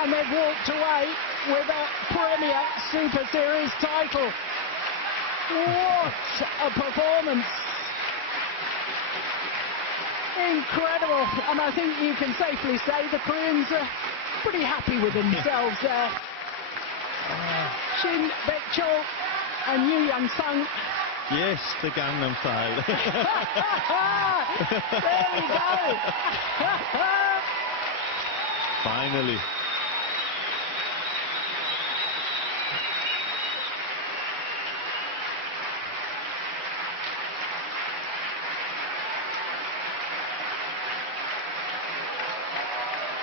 and they've walked away with a Premier Super Series title. What a performance! Incredible, and I think you can safely say the Koreans are pretty happy with themselves there. Shin Baek-chul and Yoo Young-sung. Yes, the Gangnam Style. There we go. Finally.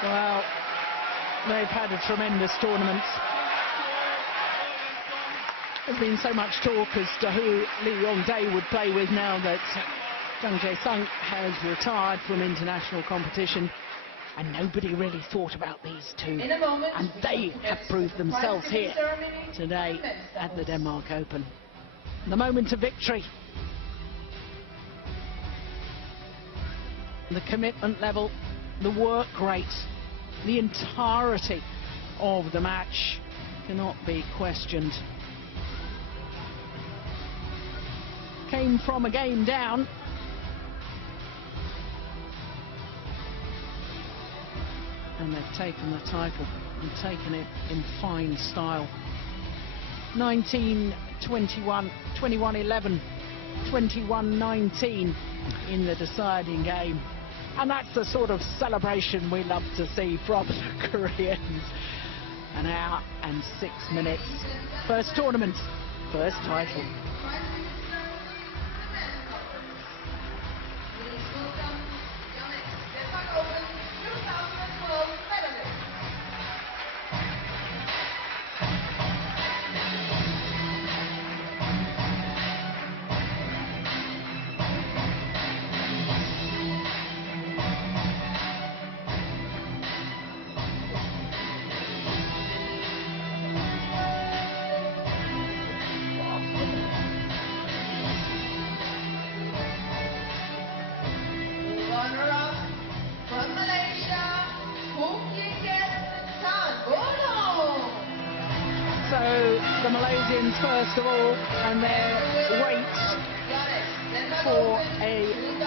Well, they've had a tremendous tournament. There's been so much talk as to who Lee Yong-dae would play with now that Jung Jae-sung has retired from international competition, and nobody really thought about these two, and they have proved themselves here today at the Denmark Open. The moment of victory, the commitment level, the work rate, the entirety of the match cannot be questioned. Came from a game down, and they've taken the title and taken it in fine style. 19-21, 21-11, 21-19 in the deciding game, and that's the sort of celebration we love to see from the Koreans. An hour and 6 minutes. First tournament, first title. Runner-up from Malaysia, Koo Kien Keat, Boon Heong. So the Malaysians first of all, and their wait for a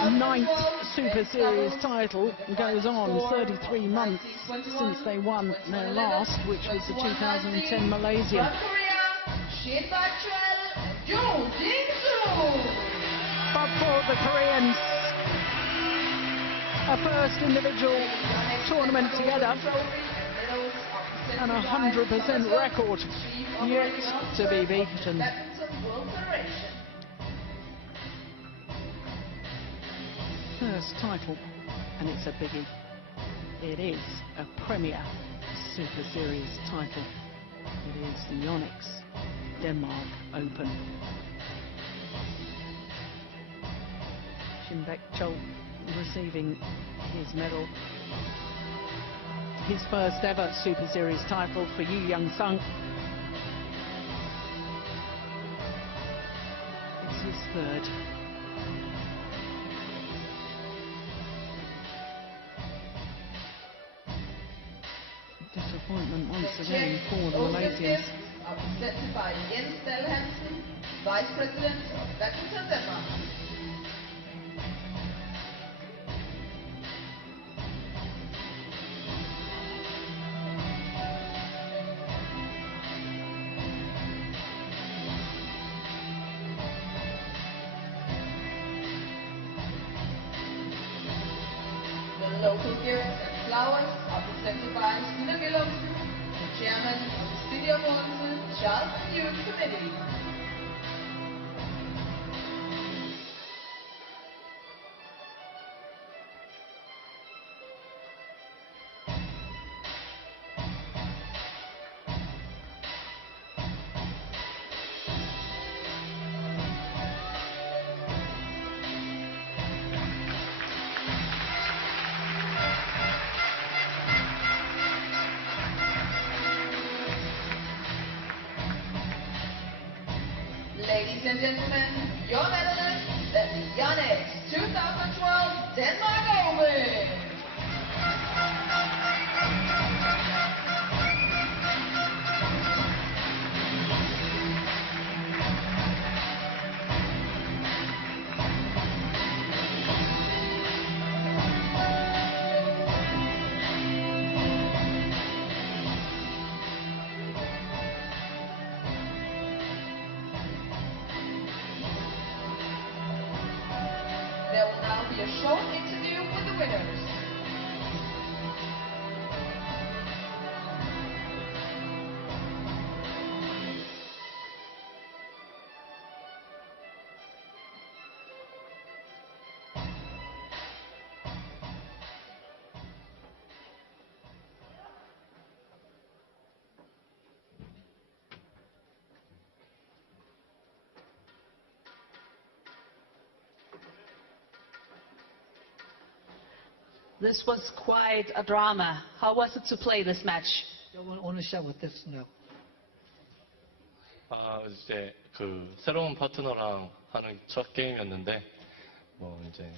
ninth Super Series title goes on. 33 months since they won their last, which was the 2010 Malaysian. From Korea, Shin Baek-chul, Jo Jin-soo. But for the Koreans, a first individual tournament together and 100% record yet to be beaten. First title, and it's a biggie. It is a Premier Super Series title. It is the Yonex Denmark Open. Shin Baek-chul receiving his medal, his first ever Super Series title for Yoo Young-sung. It's his third. Disappointment once again for the Malaysians. Presented by Jens Dahl Hansen, Vice President of Badminton Denmark. The local gifts and flowers are presented by Stina Willumsen, the chairman of the City of Odense Child and Youth Committee. Ladies and gentlemen, your medalist, the Yonex 2012 Denmark Open. There will now be a short interview with the winners. This was quite a drama. How was it to play this match? 오늘 시합 어땠습니까? 이제 그 새로운 파트너랑 하는 첫 게임이었는데 이제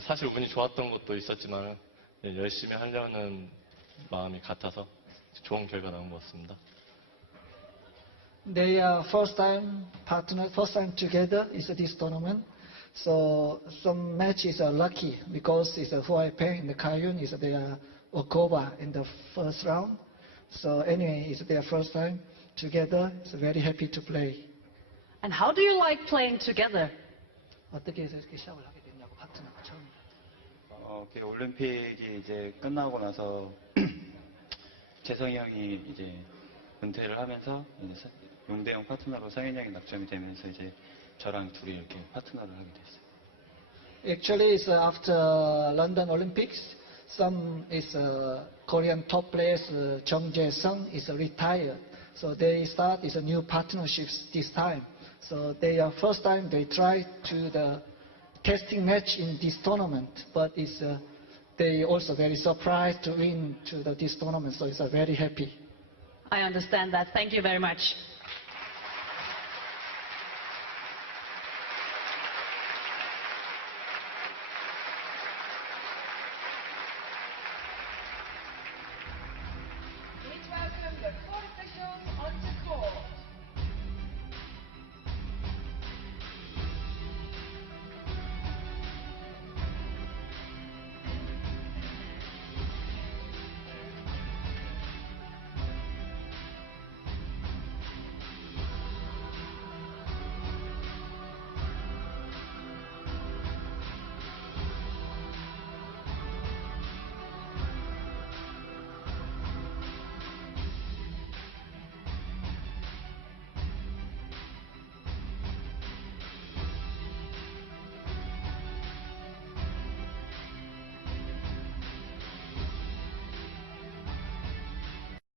사실 운이 좋았던 것도 있었지만 열심히 하려는 마음이 같아서 좋은 결과 나온 것 같습니다. They are first time partner, first time together is this tournament. So some matches are lucky because it's a Huai Peng and the Kayun is their Okoba in the first round. So anyway, it's their first time together. So very happy to play. And how do you like playing together? 어떻게 해서 이렇게 시합을 하게 됐냐고 파트너가 처음. 올림픽이 이제 끝나고 나서 재성이 형이 이제 은퇴를 하면서 이제 용대형 파트너로 성현이 형이 낙점이 되면서 이제 저랑 둘이 이렇게 파트너를 하게 됐어요. Actually, it's after London Olympics. Some is Korean top players, Jung Jae-sung is retired. So they start is a new partnerships this time. So they are first time they try to the testing match in this tournament, but it's they also very surprised to win to this tournament. So it's very happy. I understand that. Thank you very much. Please welcome the court officials onto court.